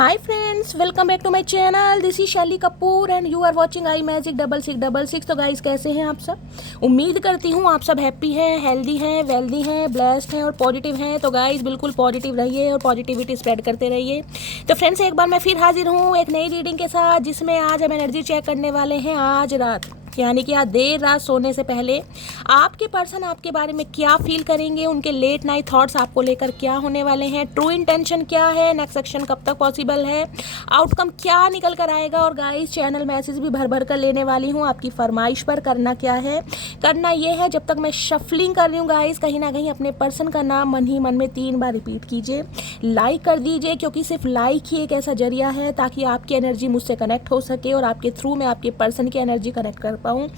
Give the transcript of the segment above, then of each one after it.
Hi friends, welcome back to my channel. This is शैली Kapoor and you are watching I magic 6666। तो guys कैसे हैं आप सब? उम्मीद करती हूँ आप सब हैप्पी हैं, हेल्दी हैं, वेल्दी हैं, ब्लेस्ड हैं और पॉजिटिव हैं। तो गाइस बिल्कुल पॉजिटिव रहिए और पॉजिटिविटी स्प्रेड करते रहिए। तो फ्रेंड्स एक बार मैं फिर हाजिर हूँ एक नई रीडिंग के साथ, जिसमें आज हम एनर्जी चेक करने वाले हैं आज रात, यानी कि आज देर रात सोने से पहले आपके पर्सन आपके बारे में क्या फील करेंगे, उनके लेट नाइट थॉट्स आपको लेकर क्या होने वाले हैं, ट्रू इंटेंशन क्या है, नेक्स्ट सेक्शन कब तक पॉसिबल है, आउटकम क्या निकल कर आएगा। और गाइस चैनल मैसेज भी भर भर कर लेने वाली हूँ आपकी फरमाइश पर। करना क्या है, करना ये है जब तक मैं शफलिंग कर रही हूँ गाइस, कहीं ना कहीं अपने पर्सन का नाम मन ही मन में 3 बार रिपीट कीजिए, लाइक कर दीजिए, क्योंकि सिर्फ लाइक ही एक ऐसा जरिया है ताकि आपकी एनर्जी मुझसे कनेक्ट हो सके और आपके थ्रू मैं आपके पर्सन की एनर्जी कनेक्ट कर पाऊँ।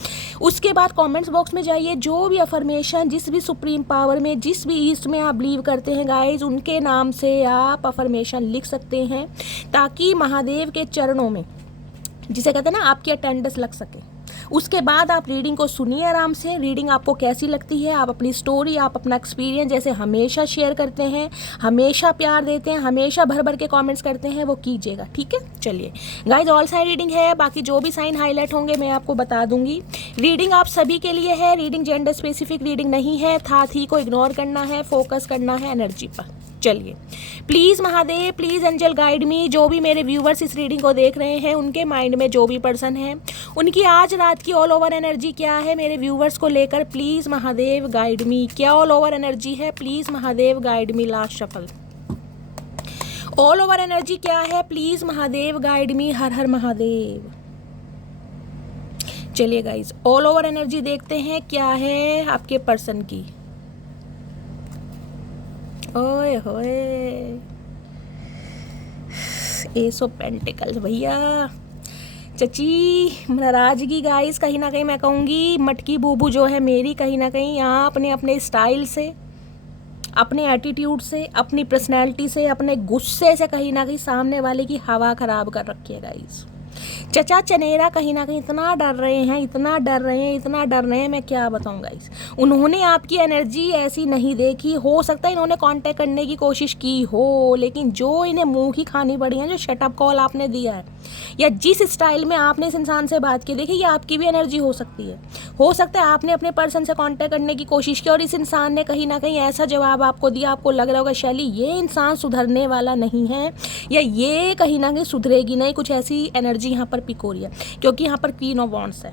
उसके बाद कमेंट्स बॉक्स में जाइए, जो भी अफर्मेशन जिस भी सुप्रीम पावर में, जिस भी ईस्ट में आप बिलीव करते हैं गाइज, उनके नाम से आप अफर्मेशन लिख सकते हैं ताकि महादेव के चरणों में, जिसे कहते हैं ना, आपकी अटेंडेंस लग सके। उसके बाद आप रीडिंग को सुनिए आराम से। रीडिंग आपको कैसी लगती है, आप अपनी स्टोरी, आप अपना एक्सपीरियंस जैसे हमेशा शेयर करते हैं, हमेशा प्यार देते हैं, हमेशा भर भर के कमेंट्स करते हैं, वो कीजिएगा, ठीक है। चलिए गाइज, ऑल साइन रीडिंग है, बाकी जो भी साइन हाईलाइट होंगे मैं आपको बता दूंगी। रीडिंग आप सभी के लिए है, रीडिंग जेंडर स्पेसिफिक रीडिंग नहीं है, था थी को इग्नोर करना है, फोकस करना है एनर्जी पर। चलिए please Mahadev, please angel guide me. जो भी मेरे व्यूवर्स इस रीडिंग को देख रहे हैं, उनके माइंड में जो भी पर्सन है, उनकी आज रात की ऑल ओवर एनर्जी क्या है मेरे व्यूवर्स को लेकर, प्लीज़ महादेव गाइड मी। क्या ऑल ओवर एनर्जी है, please Mahadev guide me. Last shuffle, all over energy क्या है, प्लीज़ महादेव गाइड मी। हर हर महादेव। चलिए गाइज, ऑल ओवर एनर्जी देखते हैं क्या है आपके पर्सन की। ओए होए, एस ऑफ पेंटिकल्स भैया, चची नाराजगी गाइस, कहीं ना कहीं मैं कहूँगी मटकी बूबू जो है मेरी, कहीं ना कहीं यहाँ अपने अपने स्टाइल से, अपने एटीट्यूड से, अपनी पर्सनैलिटी से, अपने गुस्से से कहीं ना कहीं सामने वाले की हवा ख़राब कर रखी है गाइस। चचा चनेरा कहीं ना कहीं इतना डर रहे हैं, इतना डर रहे हैं, इतना डर रहे हैं, मैं क्या बताऊं गाइस। उन्होंने आपकी एनर्जी ऐसी नहीं देखी, हो सकता है इन्होंने कांटेक्ट करने की कोशिश की हो, लेकिन जो इन्हें मुंह की खानी पड़ी है, जो शटअप कॉल आपने दिया है, या जिस स्टाइल में आपने इस इंसान से बात की, देखिए ये आपकी भी एनर्जी हो सकती है। हो सकता है आपने अपने पर्सन से कांटेक्ट करने की कोशिश की और इस इंसान ने कहीं ना कहीं ऐसा जवाब आपको दिया, आपको लग रहा होगा शैली ये इंसान सुधरने वाला नहीं है, या ये कहीं ना कहीं सुधरेगी नहीं, कुछ ऐसी एनर्जी यहाँ पर पिक हो रही है, क्योंकि यहाँ पर क्वीन ऑफ वॉन्ड्स है।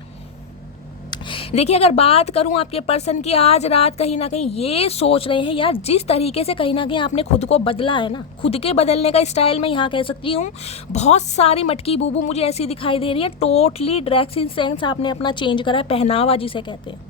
देखिए अगर बात करूं आपके पर्सन की, आज रात कहीं ना कहीं ये सोच रहे हैं, यार जिस तरीके से कहीं ना कहीं आपने खुद को बदला है ना, खुद के बदलने का स्टाइल मैं यहाँ कह सकती हूँ, बहुत सारी मटकी बूबू मुझे ऐसी दिखाई दे रही है। टोटली ड्रेसिंग सेंस आपने अपना चेंज करा है, पहनावा जिसे कहते हैं,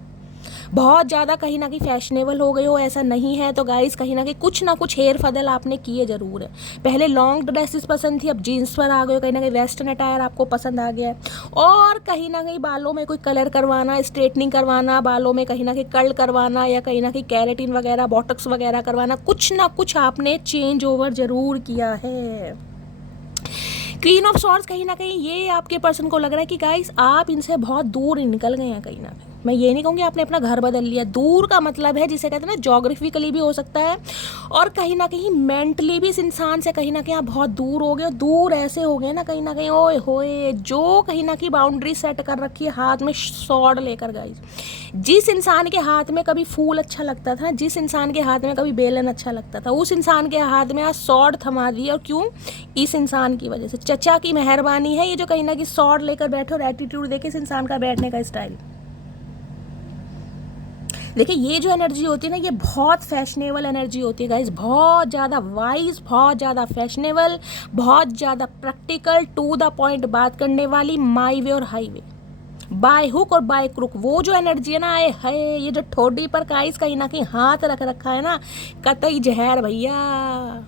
बहुत ज़्यादा कहीं ना कहीं फैशनेबल हो गए हो, ऐसा नहीं है तो गाइस कहीं ना कुछ हेयर फदल आपने किए ज़रूर है। पहले लॉन्ग ड्रेसेस पसंद थी, अब जीन्स पर आ गए हो, कहीं ना कहीं वेस्टर्न अटायर आपको पसंद आ गया है, और कहीं ना कहीं बालों में कोई कलर करवाना, स्ट्रेटनिंग करवाना, बालों में कहीं ना कहीं कर्ल करवाना, या कहीं ना कहीं कैरेटिन वगैरह, बॉटक्स वगैरह करवाना, कुछ ना कुछ आपने चेंज ओवर ज़रूर किया है। क्वीन ऑफ सॉर्ड्स कहीं ना कहीं ये आपके पर्सन को लग रहा है कि गाइस आप इनसे बहुत दूर निकल गए हैं कहीं ना कहीं। मैं ये नहीं कहूँगी आपने अपना घर बदल लिया, दूर का मतलब है जिसे कहते हैं ना, जोग्राफिकली भी हो सकता है, और कहीं ना कहीं मेंटली भी इस इंसान से कहीं ना कहीं आप बहुत दूर हो गए। दूर ऐसे हो गए ना कहीं ना कहीं, ओए होए, जो कहीं ना कहीं बाउंड्री सेट कर रखी है हाथ में सॉर्ड लेकर गाइस। जिस इंसान के हाथ में कभी फूल अच्छा लगता था, जिस इंसान के हाथ में कभी बेलन अच्छा लगता था, उस इंसान के हाथ में आज सॉर्ड थमा दी। और क्यों? इस इंसान की वजह से, चचा की मेहरबानी है ये, जो कहीं ना कहीं सॉर्ड लेकर बैठे और एटीट्यूड देखे इस इंसान का बैठने का स्टाइल। देखिए ये जो एनर्जी होती है ना, ये बहुत फैशनेबल एनर्जी होती है गाइस, बहुत ज़्यादा वाइज, बहुत ज़्यादा फैशनेबल, बहुत ज़्यादा प्रैक्टिकल, टू द पॉइंट बात करने वाली, माई वे और हाईवे, बाय हुक और बाय क्रुक। वो जो एनर्जी है ना, है ये जो ठोडी पर गाइस कहीं ना कहीं हाथ रख रखा है ना, कतई जहर भैया।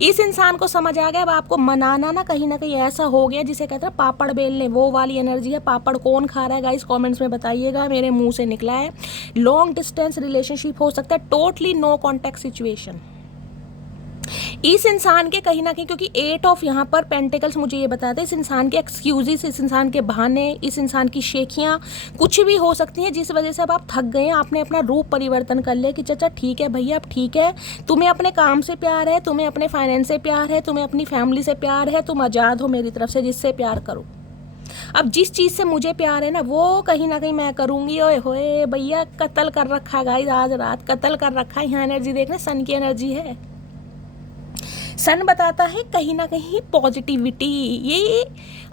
इस इंसान को समझ आ गया, अब आपको मनाना ना कहीं ऐसा हो गया जिसे कहते हैं पापड़ बेलने, वो वाली एनर्जी है। पापड़ कौन खा रहा है गाइस, कमेंट्स में बताइएगा, मेरे मुंह से निकला है। लॉन्ग डिस्टेंस रिलेशनशिप हो सकता है, टोटली नो कॉन्टैक्ट सिचुएशन। इस इंसान के कहीं ना कहीं, क्योंकि 8 ऑफ यहाँ पर पेंटिकल्स मुझे ये बताता है, इस इंसान के एक्सक्यूजेस, इस इंसान के बहाने, इस इंसान की शेखियाँ कुछ भी हो सकती हैं जिस वजह से अब आप थक गए हैं। आपने अपना रूप परिवर्तन कर लिया कि चाचा ठीक है भैया, अब ठीक है, तुम्हें अपने काम से प्यार है, तुम्हें अपने फाइनेंस से प्यार है, तुम्हें अपनी फैमिली से प्यार है, तुम आज़ाद हो मेरी तरफ से, जिससे प्यार करो। अब जिस चीज़ से मुझे प्यार है ना वो कहीं ना कहीं मैं करूँगी। ओए होए भैया, कत्ल कर रखा है गाइस, आज रात कत्ल कर रखा है। यहाँ एनर्जी देख रहे, सन की एनर्जी है। सन बताता है कहीं ना कहीं पॉजिटिविटी। ये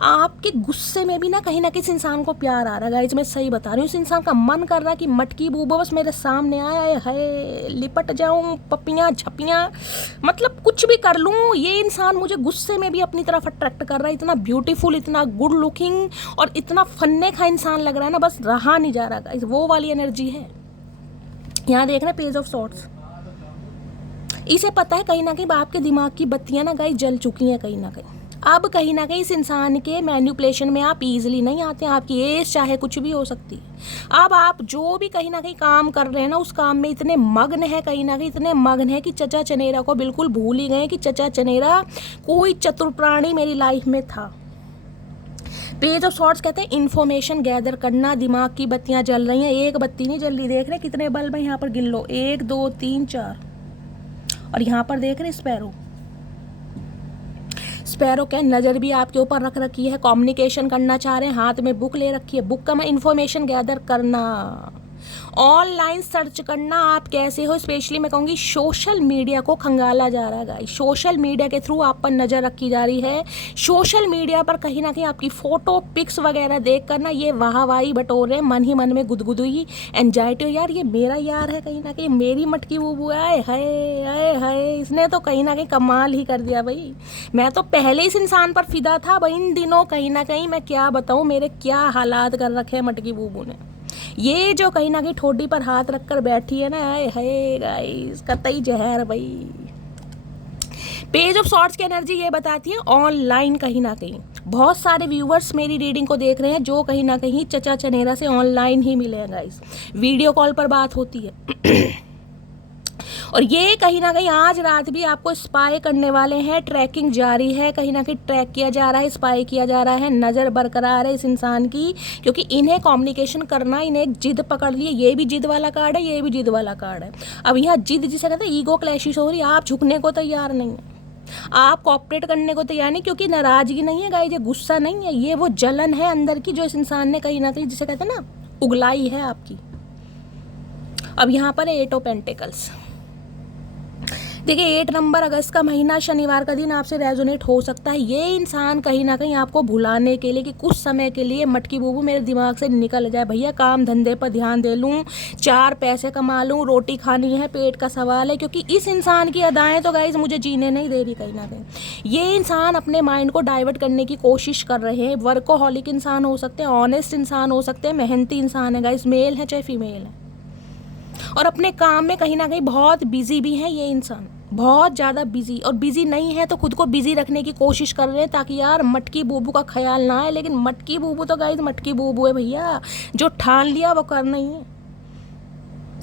आपके गुस्से में भी ना कहीं इस इंसान को प्यार आ रहा है गाइस, मैं सही बता रही हूँ। इस इंसान का मन कर रहा है कि मटकी बूबो बस मेरे सामने आया है, लिपट जाऊँ, पपियाँ झपियाँ, मतलब कुछ भी कर लूँ। ये इंसान मुझे गुस्से में भी अपनी तरफ अट्रैक्ट कर रहा है। इतना ब्यूटीफुल, इतना गुड लुकिंग और इतना फन्ने का इंसान लग रहा है ना, बस रहा नहीं जा रहा गाइस। वो वाली एनर्जी है। यहाँ देख रहे हैं पेज ऑफ सॉर्ड्स। इसे पता है कहीं ना कहीं आपके दिमाग की बत्तियां ना गाइस जल चुकी हैं कहीं ना कहीं। अब कहीं ना कहीं इस इंसान के मैनिपुलेशन में आप इजीली नहीं आते हैं। आपकी एज चाहे कुछ भी हो सकती है। अब आप जो भी कहीं ना कहीं काम कर रहे हैं ना, उस काम में इतने मग्न है, कहीं ना कहीं इतने मग्न है कि चचा चनेरा को बिल्कुल भूल ही गए कि चचा चनेरा कोई चतुर प्राणी मेरी लाइफ में था। पेज ऑफ सॉर्ड्स कहते हैं इन्फॉर्मेशन गैदर करना। दिमाग की बत्तियां जल रही हैं, एक बत्ती नहीं जल रही। देख रहे कितने बल्ब हैं यहाँ पर, गिन लो, 1 2 3 4। और यहाँ पर देख रहे स्पैरो, स्पैरो क्या नज़र भी आपके ऊपर रख रखी है। कम्युनिकेशन करना चाह रहे हैं, हाथ में बुक ले रखी है। बुक का मैं इन्फॉर्मेशन गैदर करना, ऑनलाइन सर्च करना आप कैसे हो। स्पेशली मैं कहूँगी सोशल मीडिया को खंगाला जा रहा है गाइस। सोशल मीडिया के थ्रू आप पर नज़र रखी जा रही है। सोशल मीडिया पर कहीं ना कहीं आपकी फ़ोटो पिक्स वगैरह देख कर ना ये वाहवाही बटोर रहे हैं, मन ही मन में गुदगुदी एंजाइटी हो, यार ये मेरा यार है, कहीं ना कहीं मेरी मटकी बूबू आए हाय, इसने तो कहीं ना कहीं कमाल ही कर दिया भाई। मैं तो पहले इस इंसान पर फिदा था भाई। इन दिनों कहीं ना कहीं मैं क्या बताऊँ मेरे क्या हालात कर रखे हैं मटकी बूबू ने। ये जो कहीं ना कहीं ठोडी पर हाथ रखकर बैठी है ना, आए हाय गाइस, कतई जहर भाई। पेज ऑफ सॉर्ड्स की एनर्जी ये बताती है ऑनलाइन कहीं ना कहीं बहुत सारे व्यूवर्स मेरी रीडिंग को देख रहे हैं जो कहीं ना कहीं चचा चनेरा से ऑनलाइन ही मिले हैं गाइस। वीडियो कॉल पर बात होती है और ये कहीं ना कहीं आज रात भी आपको स्पाई करने वाले हैं। ट्रैकिंग जारी है, कहीं ना कहीं ट्रैक किया जा रहा है, स्पाई किया जा रहा है, नज़र बरकरार है इस इंसान की, क्योंकि इन्हें कम्युनिकेशन करना, इन्हें एक जिद पकड़ ली है। ये भी जिद वाला कार्ड है, ये भी जिद वाला कार्ड है। अब यहाँ जिद जिसे कहते हैं ईगो क्लैशिश हो रही है। आप झुकने को तैयार नहीं है, आप कॉपरेट करने को तैयार नहीं, क्योंकि नाराज़गी नहीं है गाइस, ये गुस्सा नहीं है, ये वो जलन है अंदर की जो इस इंसान ने कहीं ना कहीं जिसे कहते हैं ना उगलाई है आपकी। अब यहाँ पर है 8 ऑफ पेंटिकल्स। देखिए 8 नंबर अगस्त का महीना, शनिवार का दिन आपसे रेजोनेट हो सकता है। ये इंसान कहीं ना कहीं आपको भुलाने के लिए कि कुछ समय के लिए मटकी बूबू मेरे दिमाग से निकल जाए भैया, काम धंधे पर ध्यान दे लूँ, 4 पैसे कमा लूँ, रोटी खानी है, पेट का सवाल है। क्योंकि इस इंसान की अदाएँ तो गाइस मुझे जीने नहीं दे रही कहीं ना कहीं। ये इंसान अपने माइंड को डाइवर्ट करने की कोशिश कर रहे हैं। वर्कोहॉलिक इंसान हो सकते हैं, ऑनेस्ट इंसान हो सकते हैं, मेहनती इंसान है गाइस, मेल है चाहे फीमेल है, और अपने काम में कहीं ना कहीं बहुत बिजी भी है ये इंसान, बहुत ज़्यादा बिजी। और बिजी नहीं है तो खुद को बिजी रखने की कोशिश कर रहे हैं ताकि यार मटकी बूबू का ख्याल ना आए। लेकिन मटकी बूबू तो गाइस मटकी बूबू है भैया, जो ठान लिया वो करना ही है।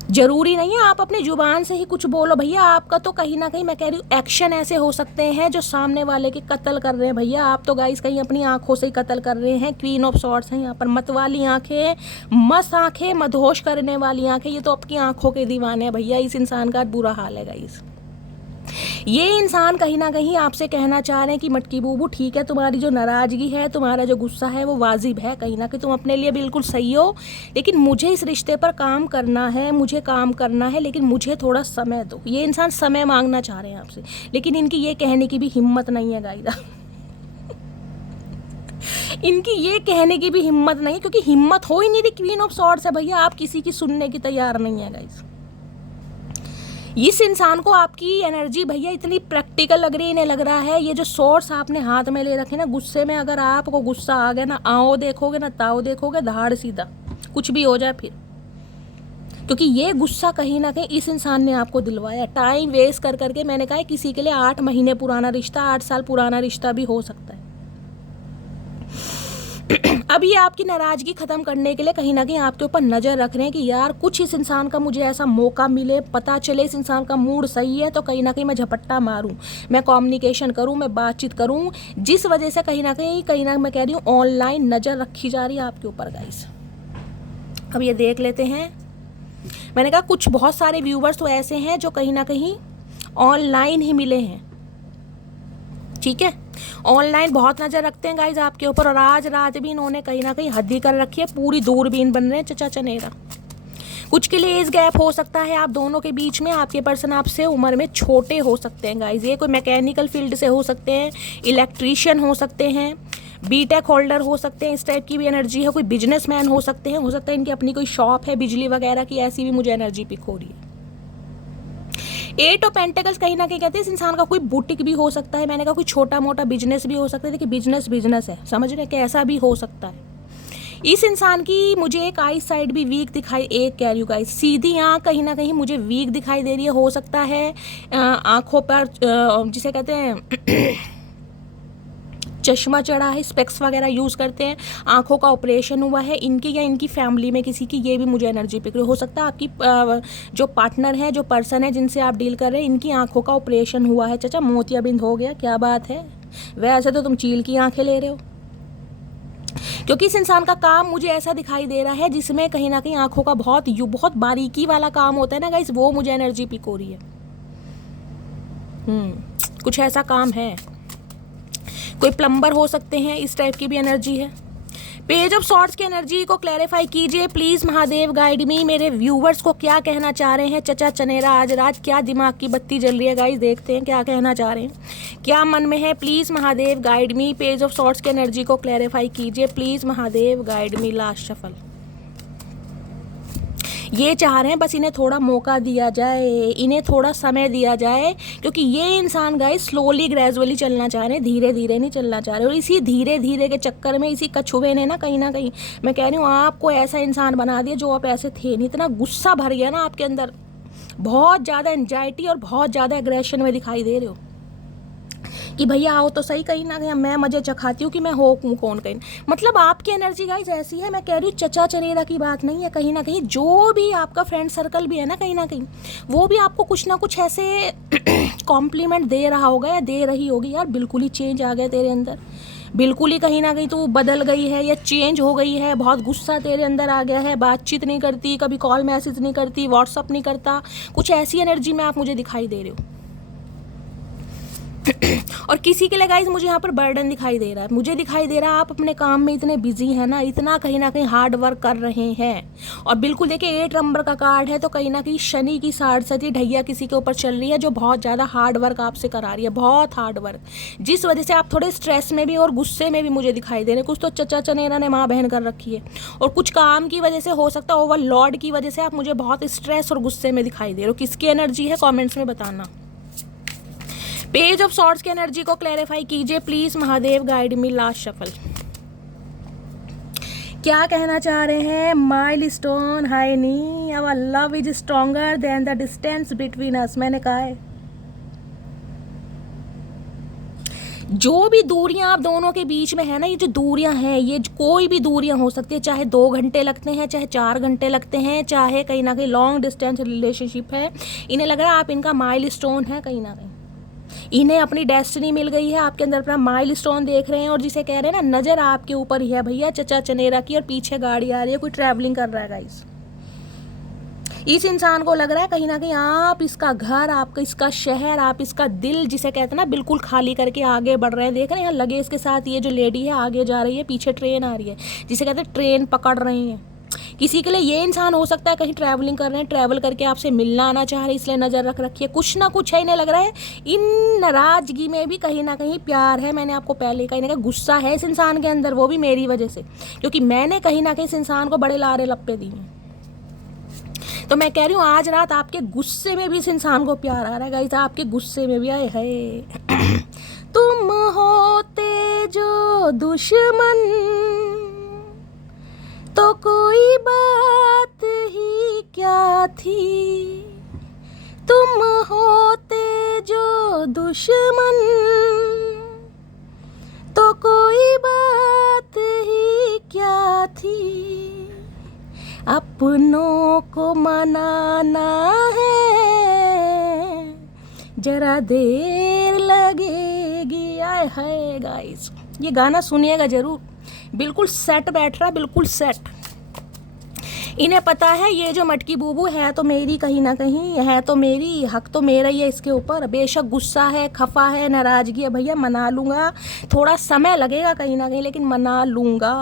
जरूरी नहीं है आप अपनी जुबान से ही कुछ बोलो भैया, आपका तो कहीं ना कहीं मैं कह रही हूँ एक्शन ऐसे हो सकते हैं जो सामने वाले के कत्ल कर रहे हैं भैया। आप तो गाइस कहीं अपनी आंखों से ही कत्ल कर रहे हैं। क्वीन ऑफ सॉर्ड्स हैं यहाँ पर, मत वाली आंखें, मस्त आंखें, मदहोश करने वाली आंखें, ये तो आपकी आंखों के दीवाने हैं भैया। इस इंसान का बुरा हाल है गाइस। ये इंसान कहीं ना कहीं आपसे कहना चाह रहे हैं कि मटकी बूबू ठीक है, तुम्हारी जो नाराज़गी है, तुम्हारा जो गुस्सा है वो वाजिब है, कहीं ना कहीं तुम अपने लिए बिल्कुल सही हो, लेकिन मुझे इस रिश्ते पर काम करना है, मुझे काम करना है, लेकिन मुझे थोड़ा समय दो। ये इंसान समय मांगना चाह रहे हैं आपसे, लेकिन इनकी ये कहने की भी हिम्मत नहीं है गाइदा इनकी ये कहने की भी हिम्मत नहीं है, क्योंकि हिम्मत हो ही नहीं रही। क्वीन ऑफ सॉर्ड्स है भैया, आप किसी की सुनने की तैयार नहीं है गाइस। इस इंसान को आपकी एनर्जी भैया इतनी प्रैक्टिकल लग रही है, इन्हें लग रहा है ये जो सोर्स आपने हाथ में ले रखे ना, गुस्से में अगर आपको गुस्सा आ गया ना, आओ देखोगे ना ताओ देखोगे, धाड़ सीधा कुछ भी हो जाए फिर। क्योंकि ये गुस्सा कहीं ना कहीं इस इंसान ने आपको दिलवाया, टाइम वेस्ट कर करके। मैंने कहा किसी के लिए 8 महीने पुराना रिश्ता, 8 साल पुराना रिश्ता भी हो सकता है अब ये आपकी नाराज़गी ख़त्म करने के लिए कहीं ना कहीं आपके ऊपर नज़र रख रहे हैं कि यार कुछ इस इंसान का मुझे ऐसा मौका मिले, पता चले इस इंसान का मूड सही है तो कहीं ना कहीं मैं झपट्टा मारूं, मैं कम्युनिकेशन करूं, मैं बातचीत करूं, जिस वजह से कहीं ना मैं कह रही हूँ ऑनलाइन नज़र रखी जा रही है आपके ऊपर गाइस। अब ये देख लेते हैं। मैंने कहा कुछ बहुत सारे व्यूवर्स तो ऐसे हैं जो कहीं ना कहीं ऑनलाइन ही मिले हैं, ठीक है, ऑनलाइन बहुत नज़र रखते हैं गाइज आपके ऊपर। और आज रात भी इन्होंने कहीं ना कहीं हद ही कर रखी है, पूरी दूरबीन बन रहे हैं चचा चनेरा। कुछ के लिए एज गैप हो सकता है आप दोनों के बीच में, आपके पर्सन आपसे उम्र में छोटे हो सकते हैं गाइज। ये कोई मैकेनिकल फील्ड से हो सकते हैं, इलेक्ट्रीशियन हो सकते हैं, बीटेक होल्डर हो सकते हैं, इस टाइप की भी एनर्जी है। कोई बिजनेसमैन हो सकते हैं, हो सकता है इनकी अपनी कोई शॉप है बिजली वगैरह की, ऐसी भी मुझे एनर्जी पिक हो रही है। 8 ऑफ पेंटिकल्स कहीं ना कहीं कहते हैं इस इंसान का कोई बुटीक भी हो सकता है। मैंने कहा कोई छोटा मोटा बिजनेस भी हो सकता है। देखिए बिजनेस है, समझ रहे हैं कि ऐसा भी हो सकता है। इस इंसान की मुझे एक आई साइड भी वीक दिखाई, एक कह रही हूँ गाइस, सीधी आँख कहीं ना कहीं मुझे वीक दिखाई दे रही है। हो सकता है आँखों पर जिसे कहते हैं चश्मा चढ़ा है, स्पेक्स वगैरह यूज़ करते हैं, आंखों का ऑपरेशन हुआ है इनकी या इनकी फैमिली में किसी की, ये भी मुझे एनर्जी पिक रही हो सकता है। आपकी जो पार्टनर है, जो पर्सन है जिनसे आप डील कर रहे हैं, इनकी आंखों का ऑपरेशन हुआ है। चाचा मोतियाबिंद हो गया, क्या बात है, वैसे तो तुम चील की आंखें ले रहे हो। क्योंकि इस इंसान का काम मुझे ऐसा दिखाई दे रहा है जिसमें कहीं ना कहीं आंखों का बहुत बारीकी वाला काम होता है ना गाइस, वो मुझे एनर्जी पिक हो रही है। कुछ ऐसा काम है, कोई प्लम्बर हो सकते हैं, इस टाइप की भी एनर्जी है। पेज ऑफ सॉर्ट्स की एनर्जी को क्लैरिफाई कीजिए प्लीज़ महादेव, गाइड मी। मेरे व्यूवर्स को क्या कहना चाह रहे हैं चचा चनेरा आज रात, क्या दिमाग की बत्ती जल रही है गाइस, देखते हैं क्या कहना चाह रहे हैं, क्या मन में है। Please Mahadev guide me, page of swords की एनर्जी को क्लैरिफाई कीजिए please Mahadev guide me. Last shuffle, ये चाह रहे हैं बस इन्हें थोड़ा मौका दिया जाए, इन्हें थोड़ा समय दिया जाए, क्योंकि ये इंसान गाइस स्लोली ग्रेजुअली चलना चाह रहे हैं, धीरे धीरे नहीं चलना चाह रहे। और इसी धीरे धीरे के चक्कर में, इसी कछुए ने ना कहीं मैं कह रही हूँ आपको ऐसा इंसान बना दिया जो आप ऐसे थे नहीं। इतना गुस्सा भर गया ना आपके अंदर, बहुत ज़्यादा एंजाइटी और बहुत ज़्यादा एग्रेशन में दिखाई दे रहे हो कि भैया आओ तो सही, कहीं ना कहीं मैं मजे चखाती हूँ कि मैं हो कौन कहीं। मतलब आपकी एनर्जी गाइस ऐसी है, मैं कह रही हूँ चचा चनेरा की बात नहीं है। कहीं ना कहीं जो भी आपका फ्रेंड सर्कल भी है ना, कहीं ना कहीं वो भी आपको कुछ ना कुछ ऐसे कॉम्प्लीमेंट दे रहा होगा या दे रही होगी, यार बिल्कुल ही चेंज आ गया तेरे अंदर, बिल्कुल ही कहीं ना कहीं तू बदल गई है या चेंज हो गई है, बहुत गुस्सा तेरे अंदर आ गया है, बातचीत नहीं करती, कभी कॉल मैसेज नहीं करती, व्हाट्सअप नहीं करता, कुछ ऐसी एनर्जी में आप मुझे दिखाई दे रहे हो। और किसी के लिए गाइस मुझे यहाँ पर बर्डन दिखाई दे रहा है, मुझे दिखाई दे रहा है आप अपने काम में इतने बिजी हैं ना, इतना कहीं ना कहीं हार्ड वर्क कर रहे हैं। और बिल्कुल देखिए 8 नंबर का कार्ड है, तो कहीं ना कहीं शनि की साढ़े ढैया किसी के ऊपर चल रही है जो बहुत ज़्यादा हार्ड वर्क आपसे करा रही है, बहुत हार्ड वर्क, जिस वजह से आप थोड़े स्ट्रेस में भी और गुस्से में भी मुझे दिखाई दे रहे हैं। कुछ तो चचा चनेरा ने माँ बहन कर रखी है, और कुछ काम की वजह से, हो सकता है ओवरलोड की वजह से आप मुझे बहुत स्ट्रेस और गुस्से में दिखाई दे रहे हो। किसकी एनर्जी है कॉमेंट्स में बताना। पेज ऑफ सॉर्ट्स की एनर्जी को क्लैरिफाई कीजिए please Mahadev, guide me. Last shuffle, क्या कहना चाह रहे हैं। माइलस्टोन हाय नी, our love is stronger than the distance between us. मैंने कहा है जो भी दूरियां आप दोनों के बीच में है ना, ये जो दूरियां हैं, ये कोई भी दूरियां हो सकती है, चाहे 2 घंटे लगते हैं, चाहे 4 घंटे लगते हैं, चाहे कहीं ना कहीं लॉन्ग डिस्टेंस रिलेशनशिप है, इन्हें लग रहा है आप इनका माइलस्टोन है, कहीं ना कहीं इन्हें अपनी डेस्टिनी मिल गई है, आपके अंदर अपना माइलस्टोन देख रहे हैं। और जिसे कह रहे हैं ना, नज़र आपके ऊपर ही है भैया चचा चनेरा की, और पीछे गाड़ी आ रही है, कोई ट्रैवलिंग कर रहा है गाइस। इस इंसान को लग रहा है कहीं ना कहीं आप इसका घर, आपका इसका शहर, आप इसका दिल, जिसे कहते हैं ना, बिल्कुल खाली करके आगे बढ़ रहे हैं। देख रहे हैं यहाँ लगेज के साथ ये जो लेडी है आगे जा रही है, पीछे ट्रेन आ रही है, जिसे कहते हैं ट्रेन पकड़ रहे हैं। किसी के लिए ये इंसान हो सकता है कहीं ट्रैवलिंग कर रहे हैं, ट्रैवल करके आपसे मिलना आना चाह रहे हैं, इसलिए नज़र रख रखी है। कुछ ना कुछ है, इन्हें लग रहा है इन नाराज़गी में भी कहीं ना कहीं प्यार है। मैंने आपको पहले कहीं ना कहीं गुस्सा है इस इंसान के अंदर, वो भी मेरी वजह से, क्योंकि मैंने कहीं ना कहीं इस इंसान को बड़े लारे लप्पे दिए हैं। तो मैं कह रही हूँ आज रात आपके गुस्से में भी इस इंसान को प्यार आ रहा है गाइस, आपके गुस्से में भी आए है। तुम होते जो दुश्मन तो कोई बात ही क्या थी, तुम होते जो दुश्मन तो कोई बात ही अपनों को मनाना है, जरा देर लगेगी। आय हाय गाइस, ये गाना सुनिएगा जरूर, बिल्कुल सेट बैठ रहा है, बिल्कुल सेट। इन्हें पता है ये जो मटकी बूबू है तो मेरी, कहीं ना कहीं है तो मेरी, हक तो मेरा ही है इसके ऊपर। बेशक गुस्सा है, खफा है, नाराजगी है, भैया मना लूँगा, थोड़ा समय लगेगा कहीं ना कहीं, लेकिन मना लूँगा।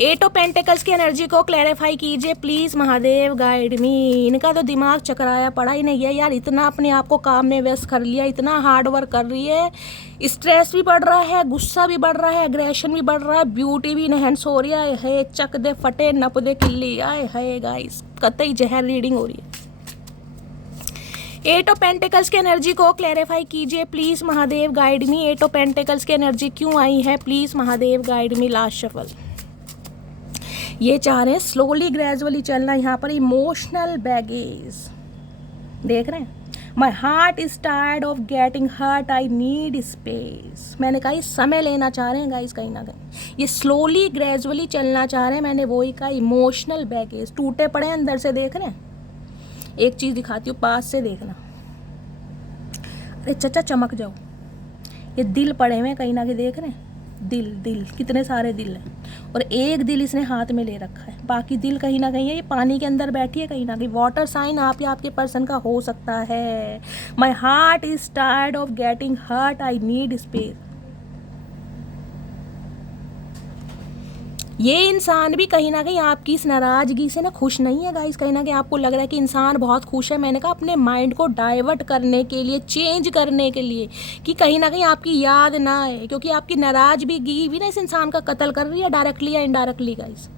8 ऑफ पेंटिकल्स की एनर्जी को क्लैरिफाई कीजिए प्लीज़, महादेव गाइड मी। इनका तो दिमाग चकराया पड़ा ही नहीं है यार, इतना अपने आप को काम में व्यस्त कर लिया, इतना हार्ड वर्क कर रही है, स्ट्रेस भी बढ़ रहा है, गुस्सा भी बढ़ रहा है, एग्रेशन भी बढ़ रहा है, ब्यूटी भी इनहेंस हो रही है, चक दे फटे नप दे किल्ली। आए है गाइस, कतई जहर रीडिंग हो रही है। 8 ऑफ पेंटिकल्स की एनर्जी को क्लैरिफाई कीजिए please, Mahadev guide me. 8 of pentacles की एनर्जी क्यों आई है please, Mahadev guide me. Last shuffle. ये चाह रहे हैं स्लोली ग्रेजुअली चलना, यहाँ पर इमोशनल बैगेज देख रहे हैं। My heart is tired of getting hurt, I need space. मैंने कहा ये समय लेना चाह रहे हैं गाइस, कहीं ना कहीं ये स्लोली ग्रेजुअली चलना चाह रहे हैं, मैंने वही कहा। इमोशनल बैगेज टूटे पड़े हैं अंदर से, देख रहे हैं। एक चीज़ दिखाती हूँ, पास से देखना। अरे चचा चमक जाओ, ये दिल पड़े हुए हैं कहीं ना कहीं, देख रहे हैं। दिल कितने सारे दिल हैं, और एक दिल इसने हाथ में ले रखा है, बाकी दिल कहीं ना कहीं है, ये पानी के अंदर बैठी है कहीं ना कहीं। वाटर साइन आप या आपके पर्सन का हो सकता है। My heart is tired of getting hurt, I need space. ये इंसान भी कहीं ना कहीं आपकी इस नाराज़गी से ना खुश नहीं है गाइस, कहीं ना कहीं आपको लग रहा है कि इंसान बहुत खुश है। मैंने कहा अपने माइंड को डाइवर्ट करने के लिए, चेंज करने के लिए, कि कहीं ना कहीं आपकी याद ना आए, क्योंकि आपकी नाराज़गी भी ना इस इंसान का कत्ल कर रही है, डायरेक्टली या इनडायरेक्टली गाइस।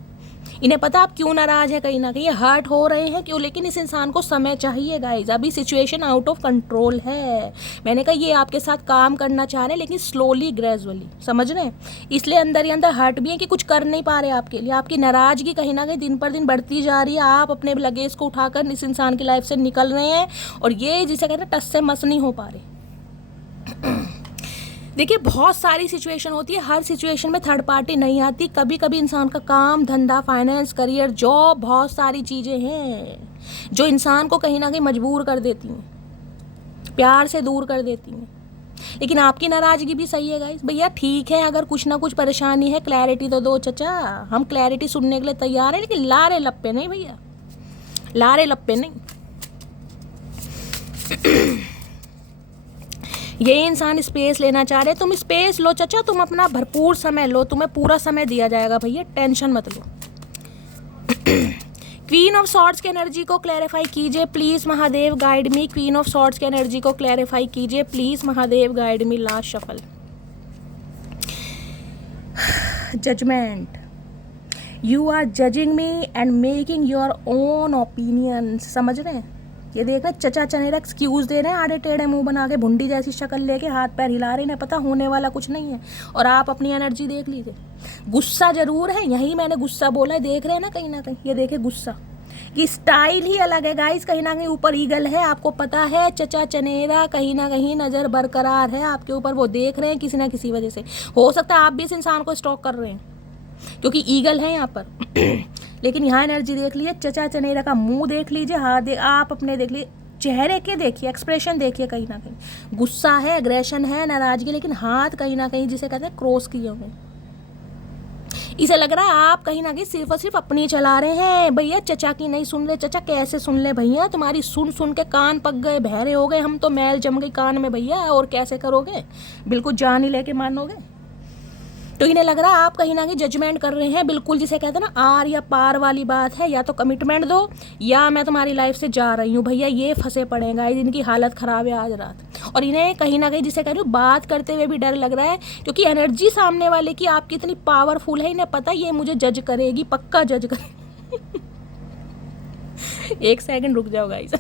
इन्हें पता आप क्यों नाराज़ है, कहीं ना कहीं ये हर्ट हो रहे हैं क्यों, लेकिन इस इंसान को समय चाहिए गाइज। अभी सिचुएशन आउट ऑफ कंट्रोल है। मैंने कहा ये आपके साथ काम करना चाह रहे हैं, लेकिन स्लोली ग्रेजुअली, समझ रहे हैं। इसलिए अंदर ही अंदर हर्ट भी है कि कुछ कर नहीं पा रहे आपके लिए। आपकी नाराज़गी कहीं ना कहीं दिन पर दिन बढ़ती जा रही है। आप अपने लगेज को उठाकर इस इंसान की लाइफ से निकल रहे हैं, और ये जिसे कहते हैं टस से मस नहीं हो पा रहे। देखिए बहुत सारी सिचुएशन होती है, हर सिचुएशन में थर्ड पार्टी नहीं आती। कभी कभी इंसान का काम धंधा, फाइनेंस, करियर, जॉब, बहुत सारी चीज़ें हैं जो इंसान को कहीं ना कहीं मजबूर कर देती हैं, प्यार से दूर कर देती हैं। लेकिन आपकी नाराज़गी भी सही है गाइस। भैया ठीक है, अगर कुछ ना कुछ परेशानी है, क्लैरिटी तो दो चचा। हम क्लैरिटी सुनने के लिए तैयार हैं, लेकिन लारे लप्पे नहीं भैया, लारे लप्पे नहीं। ये इंसान स्पेस लेना चाह रहे, तुम स्पेस लो चचा, तुम अपना भरपूर समय लो, तुम्हें पूरा समय दिया जाएगा भैया, टेंशन मत लो। क्वीन ऑफ सॉर्ड्स की एनर्जी को क्लैरिफाई कीजिए please, Mahadev guide me. Queen of swords की एनर्जी को क्लैरिफाई कीजिए please, Mahadev guide me. Last shuffle. Judgement. You are judging me and making your own opinion. समझ रहे हैं, ये देख रहे चचा चनेरा एक्सक्यूज़ दे रहे हैं, आड़े टेढ़े मुंह बना के, भुंडी जैसी शक्ल लेके, हाथ पैर हिला रहे हैं, पता होने वाला कुछ नहीं है। और आप अपनी एनर्जी देख लीजिए, गुस्सा जरूर है, यही मैंने गुस्सा बोला है, देख रहे हैं ना कहीं ना कहीं। ये देखे गुस्सा की स्टाइल ही अलग है गाइस, कहीं ना कहीं ऊपर ईगल है, आपको पता है। चचा चनेरा कहीं ना कहीं नज़र बरकरार है आपके ऊपर, वो देख रहे हैं किसी ना किसी वजह से। हो सकता है आप भी इस इंसान को स्टॉक कर रहे हैं, क्योंकि ईगल है यहाँ पर। लेकिन यहाँ एनर्जी देख लीजिए, चचा चनेरा का मुंह देख लीजिए, हाथ आप अपने देख लीजिए, चेहरे के देखिए, एक्सप्रेशन देखिए, कहीं ना कहीं गुस्सा है, एग्रेशन है, नाराजगी, लेकिन हाथ कहीं ना कहीं जिसे कहते हैं क्रॉस किए हुए। इसे लग रहा है आप कहीं ना कहीं सिर्फ और सिर्फ अपनी चला रहे हैं भैया, चचा की नहीं सुन रहे। चचा कैसे सुन ले भैया, तुम्हारी सुन सुन के कान पक गए, बहरे हो गए, हम तो मैल जम गई कान में भैया, और कैसे करोगे, बिल्कुल जान ही लेके मानोगे। तो इन्हें लग रहा है आप कहीं ना कहीं जजमेंट कर रहे हैं, बिल्कुल जिसे कहते हैं ना आर या पार वाली बात है। या तो कमिटमेंट दो, या मैं तुम्हारी लाइफ से जा रही हूँ भैया। ये फंसे पड़े गाइस, इनकी हालत ख़राब है आज रात। और इन्हें कहीं ना कहीं जिसे कह रही हूँ बात करते हुए भी डर लग रहा है, क्योंकि एनर्जी सामने वाले की आपकी इतनी पावरफुल है, इन्हें पता ये मुझे जज करेगी, पक्का जज करेगी। एक सेकंड रुक जाओ गाइस।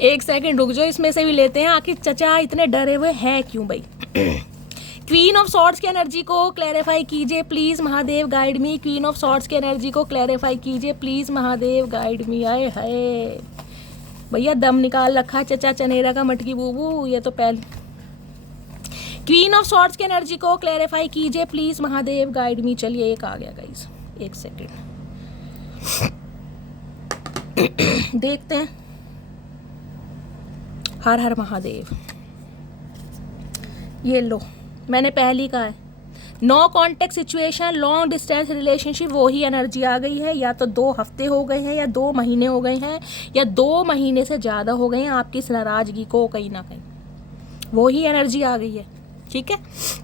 एक सेकंड रुक जाओ, इसमें से भी लेते हैं आखिर चचा इतने डरे हुए हैं क्यों भाई। क्वीन ऑफ सॉर्ड्स की एनर्जी को क्लैरिफाई कीजिए please, Mahadev guide me. Queen of swords की एनर्जी को क्लैरिफाई कीजिए प्लीज़, महादेव गाइड मी। आए हाय भैया, दम निकाल रखा है चचा चनेरा का, मटकी बूबू। ये तो पहले क्वीन ऑफ सॉर्ड्स की एनर्जी को क्लैरिफाई कीजिए प्लीज महादेव, गाइड मी। चलिए एक आ गया गाइस, एक सेकेंड देखते हैं। हर हर महादेव। ये लो, मैंने पहली कहा है, no contact situation, long distance relationship, वो ही एनर्जी आ गई है। या तो 2 हफ्ते हो गए हैं, या 2 महीने हो गए हैं, या 2 महीने से ज़्यादा हो गए हैं आपकी इस नाराज़गी को, कहीं ना कहीं वो ही एनर्जी आ गई है। ठीक है,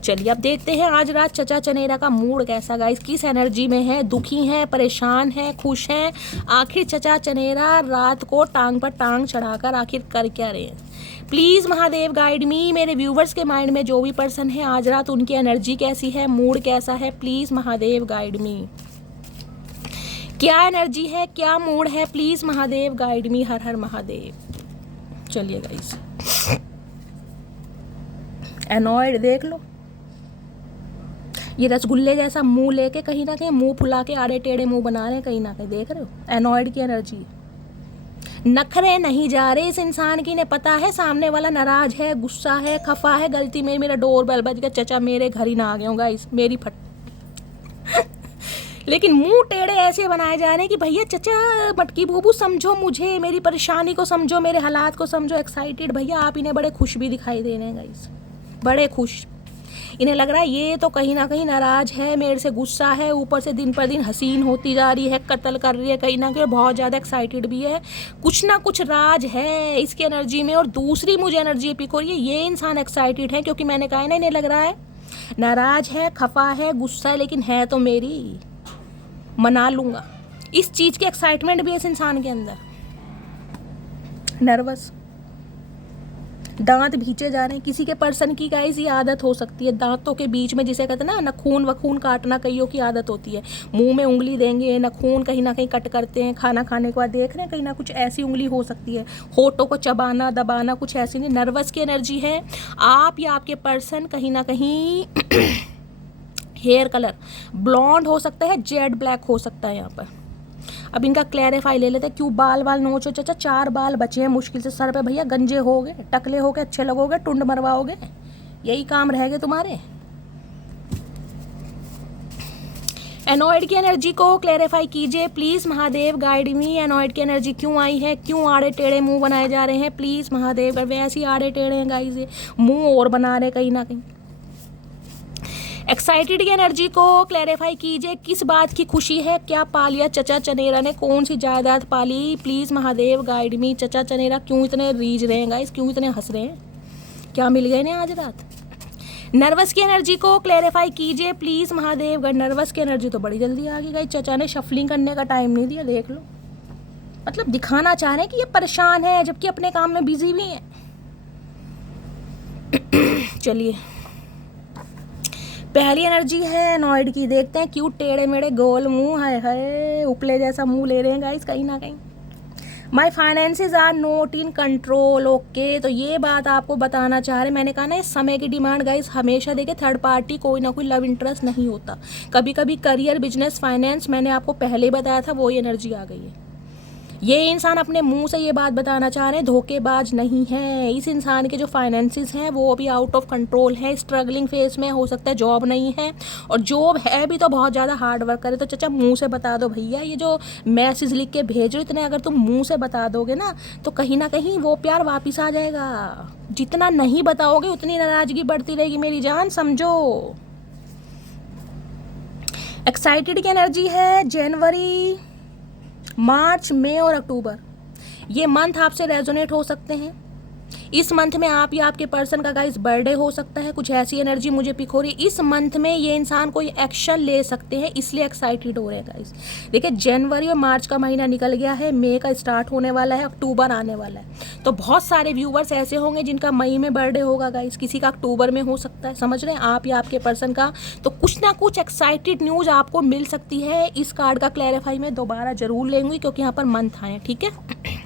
चलिए अब देखते हैं आज रात चचा चनेरा का मूड कैसा गाइस, किस एनर्जी में है, दुखी है, परेशान है, खुश है। आखिर चचा चनेरा रात को टांग पर टांग चढ़ाकर आखिर कर क्या रहे हैं। प्लीज़ महादेव गाइड मी। मेरे व्यूवर्स के माइंड में जो भी पर्सन है आज रात उनकी एनर्जी कैसी है, मूड कैसा है, प्लीज़ महादेव गाइड मी। क्या एनर्जी है, क्या मूड है, प्लीज़ महादेव गाइड मी। हर हर महादेव। चलिए गाइस, एनॉयड देख लो, ये रसगुल्ले जैसा मुंह लेके कहीं ना कहीं मुंह फुला के आड़े टेढ़े मुंह बना रहे हैं, कहीं ना कहीं देख रहे हो, एनॉयड की एनर्जी। नखरे नहीं जा रहे इस इंसान की, इन्हें पता है सामने वाला नाराज है, गुस्सा है, खफा है, गलती में मेरा डोर बेल बज गया, चचा मेरे घर ही ना आ गए होगा इस मेरी फट लेकिन मुंह टेढ़े ऐसे बनाए जा रहे हैं कि भैया चचा मटकी बूबू समझो मुझे, मेरी परेशानी को समझो, मेरे हालात को समझो। एक्साइटेड भैया आप इन्हें बड़े खुश भी दिखाई दे रहे हैं गाइस, बड़े खुश। इन्हें लग रहा है ये तो कहीं ना कहीं नाराज है, मेरे से गुस्सा है, ऊपर से दिन पर दिन हसीन होती जा रही है, कत्ल कर रही है, कहीं ना कहीं बहुत ज़्यादा एक्साइटेड भी है, कुछ ना कुछ राज है इसकी एनर्जी में। और दूसरी मुझे एनर्जी पिक हो रही है, ये इंसान एक्साइटेड है क्योंकि मैंने कहा है ना, इन्हें लग रहा है नाराज है, खफा है, गुस्सा है, लेकिन है तो मेरी, मना लूँगा। इस चीज़ की एक्साइटमेंट भी है इस इंसान के अंदर। नर्वस, दांत भींचे जा रहे हैं। किसी के पर्सन की गाइस ये आदत हो सकती है, दांतों के बीच में जिसे कहते हैं ना नखून वखून काटना, कईयों की आदत होती है, मुंह में उंगली देंगे, नखून कहीं ना कहीं कट करते हैं खाना खाने के बाद, देख रहे हैं कहीं ना कुछ ऐसी उंगली हो सकती है, होठों को चबाना दबाना, कुछ ऐसी नहीं। नर्वस की एनर्जी है। आप या आपके पर्सन कहीं ना कहीं हेयर कलर ब्लॉन्ड हो सकता है, जेड ब्लैक हो सकता है यहाँ पर। अब इनका क्लैरिफाई ले लेते हैं, क्यों बाल नोचो चचा, 4 बाल बचे हैं मुश्किल से सर पे भैया, गंजे हो गए, टकले हो गए, अच्छे लगोगे, टुंड मरवाओगे, यही काम रह गए तुम्हारे। एनॉयड की एनर्जी को क्लैरिफाई कीजिए please Mahadev, guide me. Annoyed की एनर्जी क्यों आई है, क्यों आड़े टेढ़े मुंह बनाए जा रहे हैं, प्लीज महादेव। वैसे ही आड़े टेढ़े हैं गाइस, ये मुंह और बना रहे कहीं ना कहीं। एक्साइटेड की एनर्जी को क्लैरिफाई कीजिए, किस बात की खुशी है, क्या पा लिया चचा चनेरा ने, कौन सी जायदाद पाली, प्लीज महादेव गाइड मी। चचा चनेरा क्यों इतने रीझ रहे हैं गाइस, क्यों इतने हंस रहे हैं, क्या मिल गए इन्हें आज रात। नर्वस की एनर्जी को क्लैरिफाई कीजिए प्लीज महादेव। नर्वस की एनर्जी तो बड़ी जल्दी आ गई गाइस, चचा ने शफलिंग करने का टाइम नहीं दिया, देख लो, मतलब दिखाना चाह रहे हैं कि ये परेशान है जबकि अपने काम में बिजी भी हैं। चलिए पहली एनर्जी है एनॉयड की, देखते हैं क्यों टेढ़े मेढ़े गोल मुंह, है उपले जैसा मुंह ले रहे हैं गाइस कहीं ना कहीं। My finances are not in control, okay. तो ये बात आपको बताना चाह रहे, मैंने कहा ना इस समय की डिमांड गाइस हमेशा देखे, थर्ड पार्टी कोई ना कोई लव इंटरेस्ट नहीं होता, कभी कभी करियर, बिजनेस, फाइनेंस, मैंने आपको पहले बताया था, वही एनर्जी आ गई है। ये इंसान अपने मुंह से ये बात बताना चाह रहे हैं धोखेबाज नहीं है। इस इंसान के जो फाइनेंसिस हैं वो अभी आउट ऑफ कंट्रोल है, स्ट्रगलिंग फेज में, हो सकता है जॉब नहीं है, और जॉब है भी तो बहुत ज़्यादा हार्ड वर्क करे। तो चचा मुंह से बता दो भैया, ये जो मैसेज लिख के भेजो इतने अगर तुम मुंह से बता दोगे ना तो कहीं ना कहीं वो प्यार वापिस आ जाएगा। जितना नहीं बताओगे उतनी नाराजगी बढ़ती रहेगी मेरी जान, समझो। एक्साइटेड की एनर्जी है, जनवरी, मार्च, मई और अक्टूबर, ये मंथ आपसे रेजोनेट हो सकते हैं। इस मंथ में आप या आपके पर्सन का गाइस बर्थडे हो सकता है, कुछ ऐसी एनर्जी मुझे पिक हो रही है। इस मंथ में ये इंसान कोई एक्शन ले सकते हैं, इसलिए एक्साइटेड हो रहे हैं गाइस। देखिए जनवरी और मार्च का महीना निकल गया है, मई का स्टार्ट होने वाला है, अक्टूबर आने वाला है। तो बहुत सारे व्यूवर्स ऐसे होंगे जिनका मई में बर्थडे होगा गाइस, किसी का अक्टूबर में हो सकता है, समझ रहे हैं आप या आपके पर्सन का। तो कुछ ना कुछ एक्साइटेड न्यूज़ आपको मिल सकती है। इस कार्ड का क्लैरिफाई मैं दोबारा जरूर लेंगी क्योंकि यहाँ पर मंथ आए, ठीक है।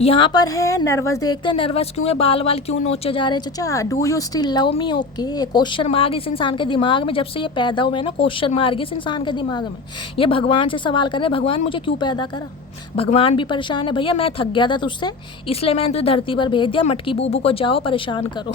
यहाँ पर है नर्वस, देखते हैं नर्वस क्यों है, बाल क्यों नोचे जा रहे हैं चचा। Do you still love me, okay. Question mark इस इंसान के दिमाग में जब से ये पैदा हुए ना, क्वेश्चन मार्क इस इंसान के दिमाग में। ये भगवान से सवाल कर रहे हैं, भगवान मुझे क्यों पैदा करा। भगवान भी परेशान है, भैया मैं थक गया था तुझसे, इसलिए मैंने तुझे धरती पर भेज दिया, मटकी बूबू को जाओ परेशान करो।